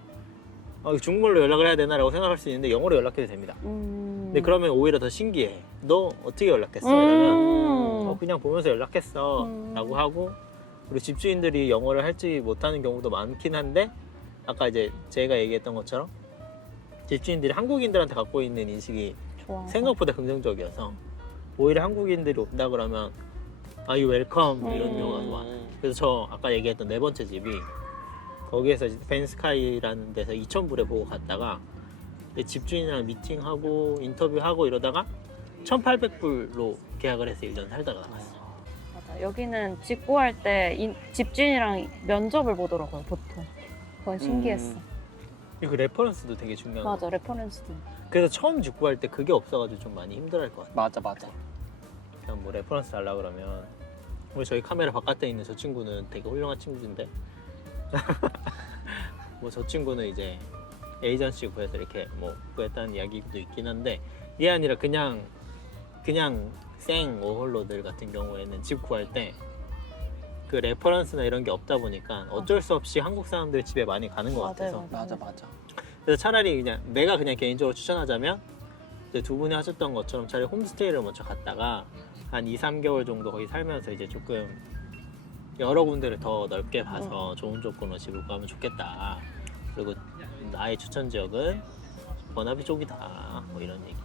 중국말로 연락을 해야 되나라고 생각할 수 있는데 영어로 연락해도 됩니다. 근데 그러면 오히려 더 신기해. 너 어떻게 연락했어? 이러면 그냥 보면서 연락했어 라고 하고, 그리고 집주인들이 영어를 할지 못하는 경우도 많긴 한데 아까 이제 제가 얘기했던 것처럼 집주인들이 한국인들한테 갖고 있는 인식이 좋아. 생각보다 긍정적이어서 오히려 한국인들이 온다 그러면 Are you welcome? 이런 경우가 많아. 그래서 저 아까 얘기했던 네 번째 집이 거기에서 이제 벤스카이라는 데서 2,000불에 보고 갔다가 집주인이랑 미팅하고 인터뷰하고 이러다가 1,800불로 계약을 해서 1년 살다가 나갔어. 맞아. 여기는 집 구할 때 집주인이랑 면접을 보더라고요, 보통. 그건 신기했어. 그 레퍼런스도 되게 중요한 거. 맞아, 레퍼런스도. 그래서 처음 집 구할 때 그게 없어가지고 좀 많이 힘들어할 것 같아. 맞아. 그냥 뭐 레퍼런스 달라 그러면 우리 저희 카메라 바깥에 있는 저 친구는 되게 훌륭한 친구인데 뭐 저 친구는 이제 에이전시 구해서 이렇게 뭐 구했다는 이야기도 있긴 한데 이게 아니라 그냥 생 워홀러들 같은 경우에는 집 구할 때 그 레퍼런스나 이런 게 없다 보니까 어쩔 수 없이 한국 사람들 집에 많이 가는 것 같아서 맞아. 그래서 차라리 그냥 내가 그냥 개인적으로 추천하자면 이제 두 분이 하셨던 것처럼 차라리 홈스테이를 먼저 갔다가 한 2-3개월 정도 거기 살면서 이제 조금 여러 군데를 더 넓게 봐서 좋은 조건으로 집을 구하면 좋겠다. 그리고 나의 추천 지역은 버나비 쪽이다. 뭐 이런 얘기.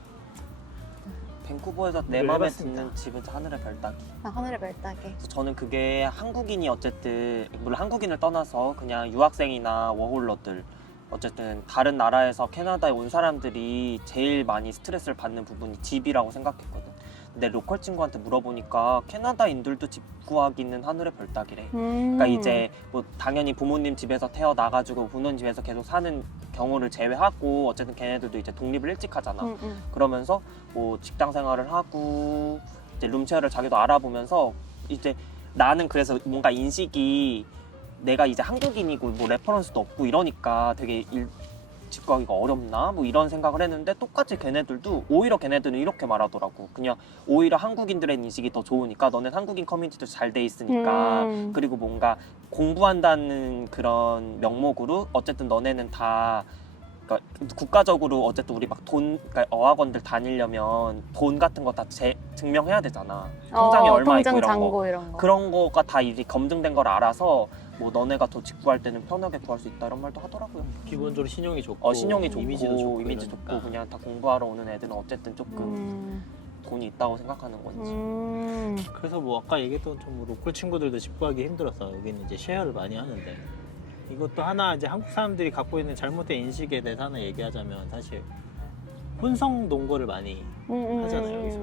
밴쿠버에서 내 이걸 마음에 해봤습니다. 드는 집은 하늘의 별 따기. 하늘의 별따기. 그래서 저는 그게 한국인이 어쨌든 물론 한국인을 떠나서 그냥 유학생이나 워홀러들 어쨌든 다른 나라에서 캐나다에 온 사람들이 제일 많이 스트레스를 받는 부분이 집이라고 생각했거든. 근데 로컬 친구한테 물어보니까 캐나다인들도 집 구하기는 하늘의 별 따기래. 그러니까 이제 뭐 당연히 부모님 집에서 태어나가지고 부모님 집에서 계속 사는 경우를 제외하고 어쨌든 걔네들도 이제 독립을 일찍 하잖아. 그러면서 뭐 직장 생활을 하고 이제 룸쉐어를 자기도 알아보면서 이제 나는 그래서 뭔가 인식이 내가 이제 한국인이고 뭐 레퍼런스도 없고 이러니까 되게 집 구하기가 어렵나 뭐 이런 생각을 했는데 똑같이 걔네들도 오히려 걔네들은 이렇게 말하더라고. 그냥 오히려 한국인들의 인식이 더 좋으니까 너네 한국인 커뮤니티도 잘 돼 있으니까 그리고 뭔가 공부한다는 그런 명목으로 어쨌든 너네는 다 그러니까 국가적으로 어쨌든 우리 막 돈 그러니까 어학원들 다니려면 돈 같은 거 다 증명해야 되잖아. 통장에 얼마 있고 통장 이런 거. 잔고 이런 거. 그런 거가 다 이제 검증된 걸 알아서 뭐 너네가 더 직구할 때는 편하게 구할 수 있다 이런 말도 하더라고요. 기본적으로 신용이 좋고 신용이 좋고 이미지도 좋고 이미지 이러니까. 좋고 그냥 다 공부하러 오는 애들은 어쨌든 조금 돈이 있다고 생각하는 건지. 그래서 뭐 아까 얘기했던 좀 로컬 친구들도 집 구하기 힘들어서 여기는 이제 쉐어를 많이 하는데 이것도 하나 이제 한국 사람들이 갖고 있는 잘못된 인식에 대해서 하나 얘기하자면 사실 혼성 동거를 많이 하잖아요 여기서.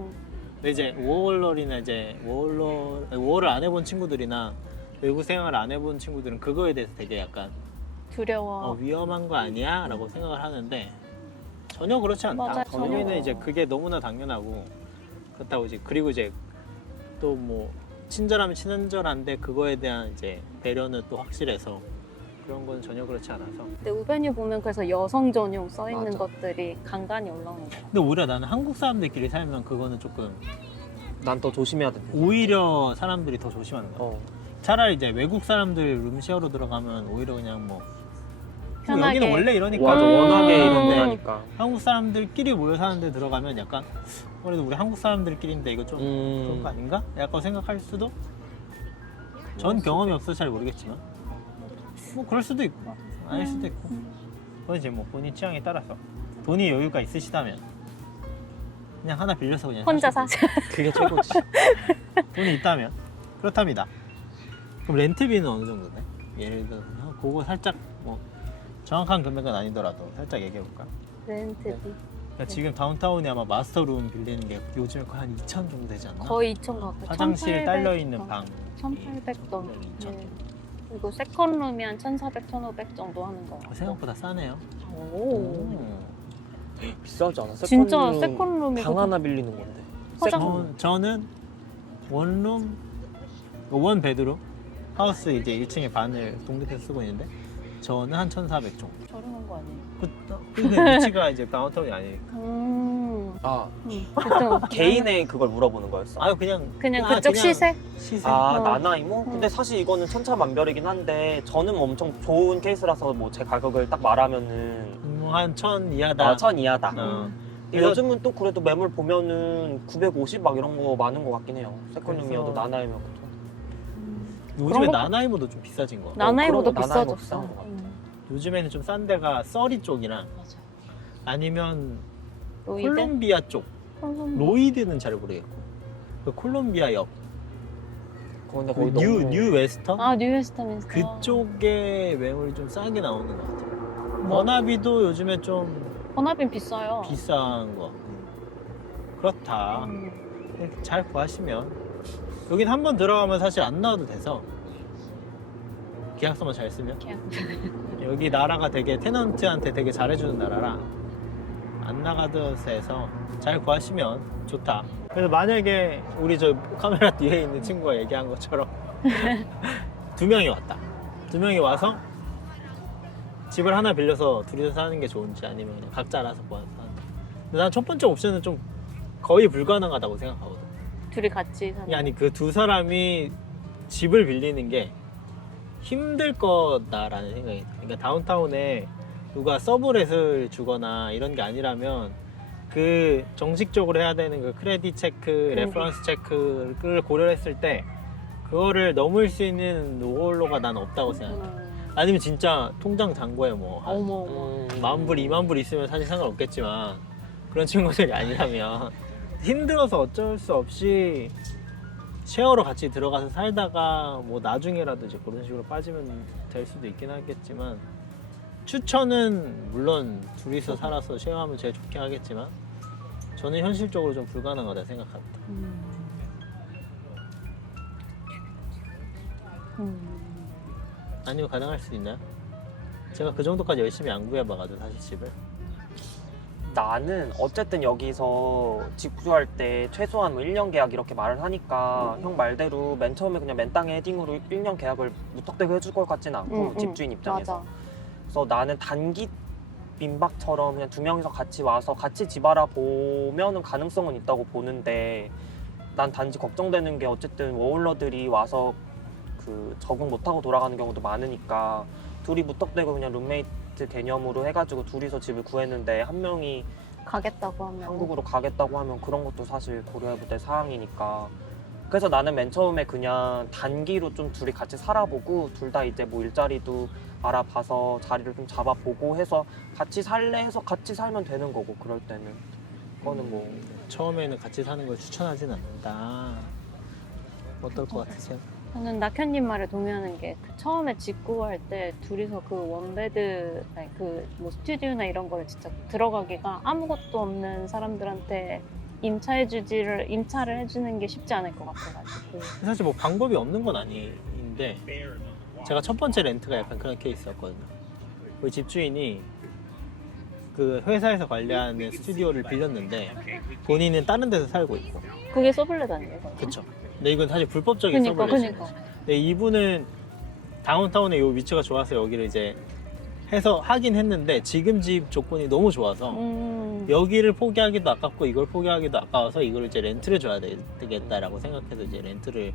근데 이제 워홀러나 이제 워홀을 안 해본 친구들이나 외국 생활을 안 해본 친구들은 그거에 대해서 되게 약간 두려워. 위험한 거 아니야? 라고 생각을 하는데 전혀 그렇지 않다. 맞아요, 여기는 전혀. 이제 그게 너무나 당연하고 그렇다고 이제 그리고 이제 또 뭐 친절하면 친절한데 그거에 대한 이제 배려는 또 확실해서 그런 건 전혀 그렇지 않아서. 근데 우베뉴 보면 그래서 여성 전용 써 있는 맞아. 것들이 간간히 올라오는 거. 근데 오히려 나는 한국 사람들끼리 살면 그거는 조금 난 더 조심해야 돼. 오히려 사람들이 더 조심하는 거야. 차라리 이제 외국 사람들 룸쉐어로 들어가면 오히려 그냥 뭐 편하게. 여기는 원래 이러니까 맞아 워낙에 이런데 이런데 하니까. 한국 사람들끼리 모여 사는 데 들어가면 약간 그래도 우리 한국 사람들끼리인데 이거 좀 그런 거 아닌가? 약간 생각할 수도? 전 경험이 없어서 잘 모르겠지만 뭐 그럴 수도 있고 아닐 수도 있고 그건 이제 뭐 본인 취향에 따라서 돈이 여유가 있으시다면 그냥 하나 빌려서 그냥 혼자 사시고. 사세요. 그게 최고지. 돈이 있다면 그렇답니다. 그럼 렌트비는 어느 정도인데? 예를 들어서 그거 살짝 뭐 정확한 금액은 아니더라도 살짝 얘기해 볼까? 렌트비. 그러니까 지금 다운타운에 아마 마스터룸 빌리는 게 요즘에 거의 한 2,000 정도 되지 않나? 거의 2천 가까이. 화장실 딸려 있는 방 1,800돈. 2,000. 네. 그리고 세컨룸이 한 1,400, 1,500 정도 하는 거. 생각보다 싸네요. 오. 비싸지 않아? 진짜 세컨룸이고 방 하나 빌리는 건데. 화장- 저는 원룸, 원 베드룸 하우스 이제 1층에 반을 독립해서 쓰고 있는데 저는 한 1,400 정도. 저렴한 거 아니에요? 근데 위치가 이제 다운타운이 아니니까. 아 그쵸. 개인의 그걸 물어보는 거였어. 아유 그냥 그냥 그쪽 시세? 시세. 아 어. 나나이모? 근데 사실 이거는 천차만별이긴 한데 저는 엄청 좋은 케이스라서 뭐 제 가격을 딱 말하면은 한 1,000 이하다. 1,000 이하다. 어. 근데 요즘은 또 그래도 매물 보면은 950 막 이런 거 많은 것 같긴 해요. 세컨룸이어도 그래서- 나나이모도. 요즘에 그런 거- 나나이모도 좀 비싸진 거. 나나이보다 그런 거 나나이모 비싸졌어. 비싼 것 같아. 요즘에는 좀 싼 데가 써리 쪽이나 맞아. 아니면 로이드? 콜롬비아 쪽. 콘솔- 로이드는 잘 모르겠고. 그 콜롬비아역. 근데 그 거기 너무 뉴 웨스턴? 아 뉴웨스터민스터. 그쪽에 매물이 좀 싸게 나오는 것 같아요. 뭐? 워나비도 요즘에 좀 번화빈 비싸요. 비싼 거. 그렇다. 잘 구하시면 여긴 한 번 들어가면 사실 안 나와도 돼서 계약서만 잘 쓰면 여기 나라가 되게 테넌트한테 되게 잘해주는 나라라 안 나가도 해서 잘 구하시면 좋다. 그래서 만약에 우리 저 카메라 뒤에 있는 친구가 얘기한 것처럼 2명이 왔다. 2명이 와서 집을 하나 빌려서 둘이서 사는 게 좋은지 아니면 그냥 각자 알아서 모아서 사는 게. 근데 난 첫 번째 옵션은 좀 거의 불가능하다고 생각하거든. 둘이 같이 사는. 아니 그 두 사람이 집을 빌리는 게 힘들 거다라는 생각이 들어요. 그러니까 다운타운에 누가 서브렛을 주거나 이런 게 아니라면 그 정식적으로 해야 되는 그 크레딧 체크, 레퍼런스 체크를 고려했을 때 그거를 넘을 수 있는 노홀로가 난 없다고 생각해. 아니면 진짜 통장 잔고에 뭐 한 어머 어머. 10,000불, 20,000불 있으면 사실 상관없겠지만 그런 친구들이 아니라면 힘들어서 어쩔 수 없이 쉐어로 같이 들어가서 살다가 뭐 나중에라도 이제 그런 식으로 빠지면 될 수도 있긴 하겠지만 추천은 물론 둘이서 살아서 쉐어하면 제일 좋게 하겠지만 저는 현실적으로 좀 불가능하다 생각합니다. 아니면 가능할 수 있나요? 제가 그 정도까지 열심히 안 구해봐가지고 사실 집을. 나는 어쨌든 여기서 집 구할 때 최소한 뭐 1년 계약 이렇게 말을 하니까 형 말대로 맨 처음에 그냥 맨 땅에 헤딩으로 1년 계약을 무턱대고 해줄 것 같지는 않고 집주인 입장에서. 맞아. 그래서 나는 단기 민박처럼 그냥 2명이서 같이 와서 같이 집 알아보면은 가능성은 있다고 보는데 난 단지 걱정되는 게 어쨌든 워홀러들이 와서 그 적응 못하고 돌아가는 경우도 많으니까 둘이 무턱대고 그냥 룸메이트 개념으로 해가지고 둘이서 집을 구했는데 한 명이 가겠다고 하면. 한국으로 가겠다고 하면 그런 것도 사실 고려해볼 때 사항이니까 그래서 나는 맨 처음에 그냥 단기로 좀 둘이 같이 살아보고 둘 다 이제 뭐 일자리도 알아봐서 자리를 좀 잡아보고 해서 같이 살래 해서 같이 살면 되는 거고 그럴 때는 그거는 뭐 처음에는 같이 사는 걸 추천하진 않는다. 어떨 것 같으세요? 저는 낙현님 말에 동의하는 게 그 처음에 집 구할 때 둘이서 그 원베드 아니 그 뭐 스튜디오나 이런 거를 진짜 들어가기가 아무것도 없는 사람들한테 임차를 해주는 게 쉽지 않을 것 같아가지고. 사실 뭐 방법이 없는 건 아닌데 제가 첫 번째 렌트가 약간 그런 케이스였거든요. 우리 집주인이 그 회사에서 관리하는 스튜디오를 빌렸는데 본인은 다른 데서 살고 있고. 그게 서블렛 아니에요? 그쵸. 근데 이건 사실 불법적인 서블렛이에요. 그니까. 근데 이분은 다운타운에 이 위치가 좋아서 여기를 이제 해서 하긴 했는데 지금 집 조건이 너무 좋아서 여기를 포기하기도 아깝고 이걸 포기하기도 아까워서 이걸 이제 렌트를 줘야 되겠다라고 생각해서 이제 렌트를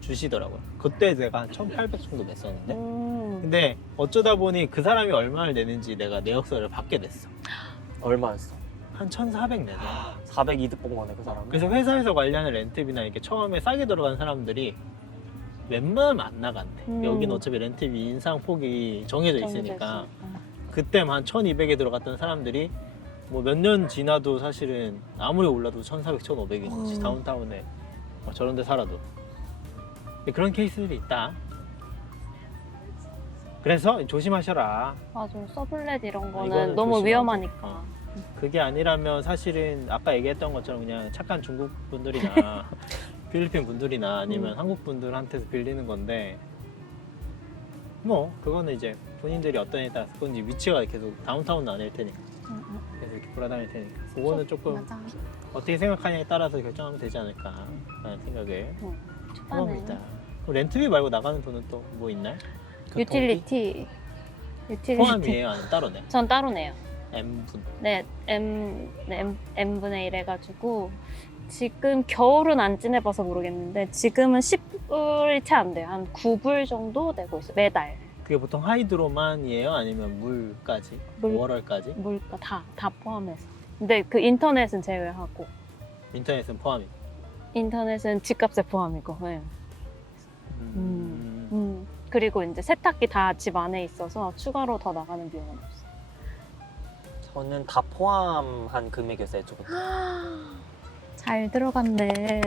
주시더라고요. 그때 내가 한 1,800 정도 냈었는데 근데 어쩌다 보니 그 사람이 얼마를 내는지 내가 내역서를 받게 됐어. 얼마였어? 한 1,400 내네. 400 이득 본 거네 그 사람은. 그래서 회사에서 관리하는 렌트비나 이렇게 처음에 싸게 들어간 사람들이 웬만하면 안 나간대. 여긴 어차피 렌트비 인상폭이 정해져 있으니까 그때만 한 1,200에 들어갔던 사람들이 뭐 몇 년 지나도 사실은 아무리 올라도 1,400, 1,500인 거지. 다운타운에 저런 데 살아도. 그런 케이스들이 있다. 그래서 조심하셔라. 맞아. 서블렛 이런 이거는 거는 너무 조심하고. 위험하니까. 그게 아니라면 사실은 아까 얘기했던 것처럼 그냥 착한 중국 분들이나 필리핀 분들이나 아니면 한국 분들한테서 빌리는 건데 뭐 그거는 이제 본인들이 어떤 에 따라서 그건 이제 위치가 계속 다운타운은 아닐 테니까 계속 이렇게 돌아다닐 테니까 그거는 조금 맞아. 어떻게 생각하냐에 따라서 결정하면 되지 않을까 라는 생각을 해봅니다. 그럼 렌트비 말고 나가는 돈은 또 뭐 있나요? 유틸리티. 포함이에요? 아니면 따로네? 전 따로 내요. M분. 네, M분의 1 해가지고 지금 겨울은 안 지내봐서 모르겠는데 지금은 10불이 채 안 돼요. 한 9불 정도 내고 있어요. 매달. 그게 보통 하이드로만이에요? 아니면 물까지? 물. 월월까지? 물가 다 포함해서. 근데 그 인터넷은 제외하고 인터넷은 포함이. 인터넷은 집값에 포함이고. 네. 그리고 이제 세탁기 다 집 안에 있어서 추가로 더 나가는 비용은 없어요. 저는 다 포함한 금액이었어요, 조금. 잘 들어갔네.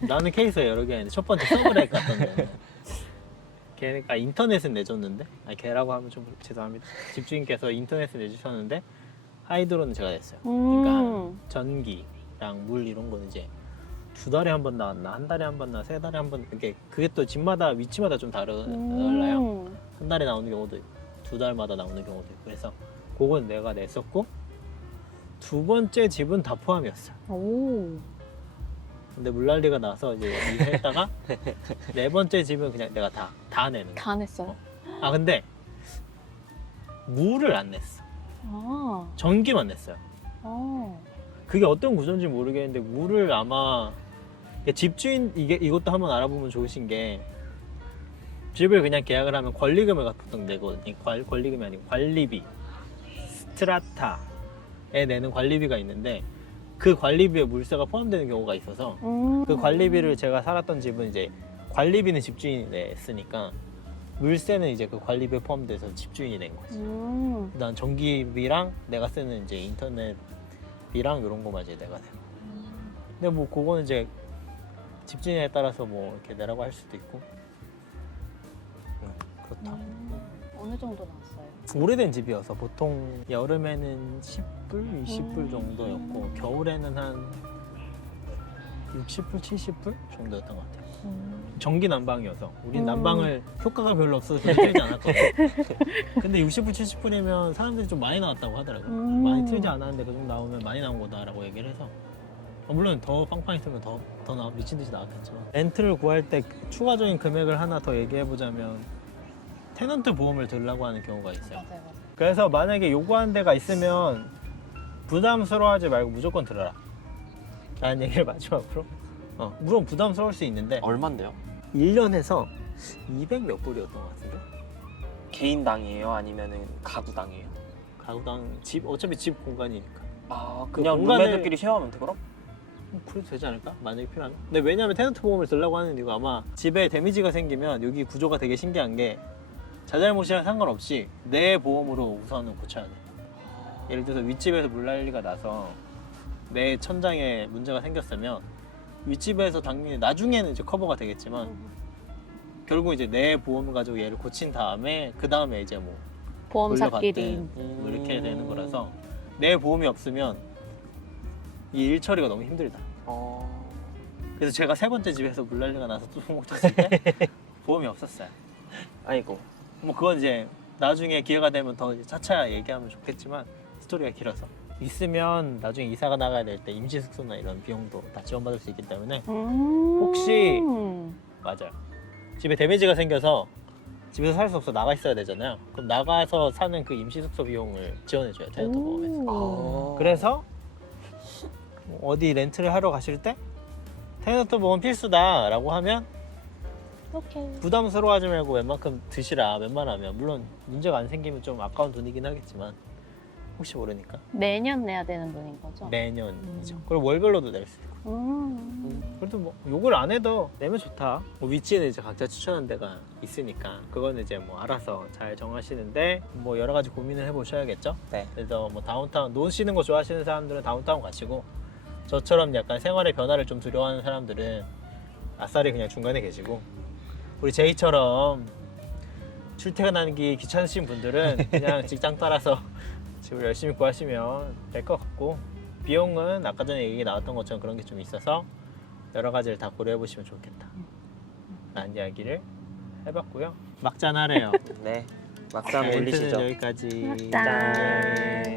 나는 케이스가 여러 개가 있는데 첫 번째 서브렉 갔던 데는 걔가 인터넷은 내줬는데 걔라고 하면 좀 죄송합니다. 집주인께서 인터넷을 내주셨는데 하이드로는 제가 냈어요. 그러니까 전기랑 물 이런 거는 이제 2달에 한 번 나왔나 한 달에 한 번 나왔나 3달에 한 번 이렇게 그게 또 집마다 위치마다 좀 달라요. 한 달에 나오는 경우도 있고 2달마다 나오는 경우도 있고 그래서 그건 내가 냈었고 두 번째 집은 다 포함이었어요. 오. 근데 물난리가 나서 이제 이사했다가 네 번째 집은 그냥 내가 다 내는 거야. 다 냈어요? 아 근데 물을 안 냈어. 아. 전기만 냈어요. 아. 그게 어떤 구조인지 모르겠는데 물을 아마 집주인 이것도 한번 알아보면 좋으신 게 집을 그냥 계약을 하면 권리금을 보통 내거든요. 권리금이 아니고 관리비 스트라타에 내는 관리비가 있는데 그 관리비에 물세가 포함되는 경우가 있어서 그 관리비를 제가 살았던 집은 이제 관리비는 집주인이 냈으니까 물세는 이제 그 관리비에 포함돼서 집주인이 낸 거지. 난 전기비랑 내가 쓰는 이제 인터넷비랑 이런 거만 이제 내가 내고. 근데 뭐 그거는 이제 집주인에 따라서 뭐 이렇게 내라고 할 수도 있고. 그렇다. 어느 정도 나왔어요? 오래된 집이어서 보통 여름에는 10불, 20불 정도였고 겨울에는 한 60불, 70불 정도였던 것 같아요. 전기 난방이어서 우린 난방을 효과가 별로 없어서 틀지 않았거든요. 근데 60불, 70불이면 사람들이 좀 많이 나왔다고 하더라고요. 많이 틀지 않았는데 그 정도 나오면 많이 나온 거다라고 얘기를 해서 물론 더 빵빵 있으면 더 미친 듯이 나왔겠지만 렌트를 구할 때 추가적인 금액을 하나 더 얘기해 보자면 테넌트 보험을 들라고 하는 경우가 있어요. 맞아요. 그래서 만약에 요구하는 데가 있으면 부담스러워하지 말고 무조건 들어라 라는 얘기를 마지막으로 물론 부담스러울 수 있는데 얼만데요? 1년에서 200 몇 불이었던 것 같은데 개인당이에요? 아니면은 가구당이에요? 가구당 집 어차피 집 공간이니까 아, 그냥 공간을- 룸메들끼리 쉐어하면 돼, 그럼? 그래도 되지 않을까? 만약에 필요하면 근데 왜냐면 테넌트 보험을 들라고 하는 이유가 아마 집에 데미지가 생기면 여기 구조가 되게 신기한 게 자잘못이랑 상관없이 내 보험으로 우선은 고쳐야 돼. 예를 들어서 윗집에서 물난리가 나서 내 천장에 문제가 생겼으면 윗집에서 당연히 나중에는 이제 커버가 되겠지만 결국 이제 내 보험을 가지고 얘를 고친 다음에 그 다음에 이제 뭐 보험사끼리. 돌려받든 뭐 이렇게 되는 거라서 내 보험이 없으면 이 일 처리가 너무 힘들다. 그래서 제가 세 번째 집에서 물난리가 나서 뚜껑 쳤을 때 보험이 없었어요. 아이고. 뭐 그건 이제 나중에 기회가 되면 더 이제 차차 얘기하면 좋겠지만 스토리가 길어서 있으면 나중에 이사가 나가야 될 때 임시 숙소나 이런 비용도 다 지원받을 수 있기 때문에 혹시 맞아요. 집에 데미지가 생겨서 집에서 살 수 없어 나가 있어야 되잖아요. 그럼 나가서 사는 그 임시 숙소 비용을 지원해줘요 테넌트 보험에서. 그래서 어디 렌트를 하러 가실 때 테넌트 보험 필수다라고 하면 오케이. 부담스러워하지 말고 웬만큼 드시라. 웬만하면 물론 문제가 안 생기면 좀 아까운 돈이긴 하겠지만 혹시 모르니까 매년 내야 되는 돈인 거죠? 매년이죠. 그리고 월별로도 낼 수 있고. 그래도 뭐 욕을 안 해도 내면 좋다. 뭐 위치는 이제 각자 추천한 데가 있으니까 그거는 이제 뭐 알아서 잘 정하시는데 뭐 여러 가지 고민을 해보셔야겠죠. 네. 그래서 뭐 다운타운 노시는 거 좋아하시는 사람들은 다운타운 가시고 저처럼 약간 생활의 변화를 좀 두려워하는 사람들은 아싸리 그냥 중간에 계시고 우리 제이처럼 출퇴근하기 귀찮으신 분들은 그냥 직장 따라서 집을 열심히 구하시면 될 것 같고 비용은 아까 전에 얘기 나왔던 것처럼 그런 게 좀 있어서 여러 가지를 다 고려해 보시면 좋겠다 라는 이야기를 해봤고요. 막잔 하래요. 네, 막상 멘트는 올리시죠. 여기까지. 짠. 짠.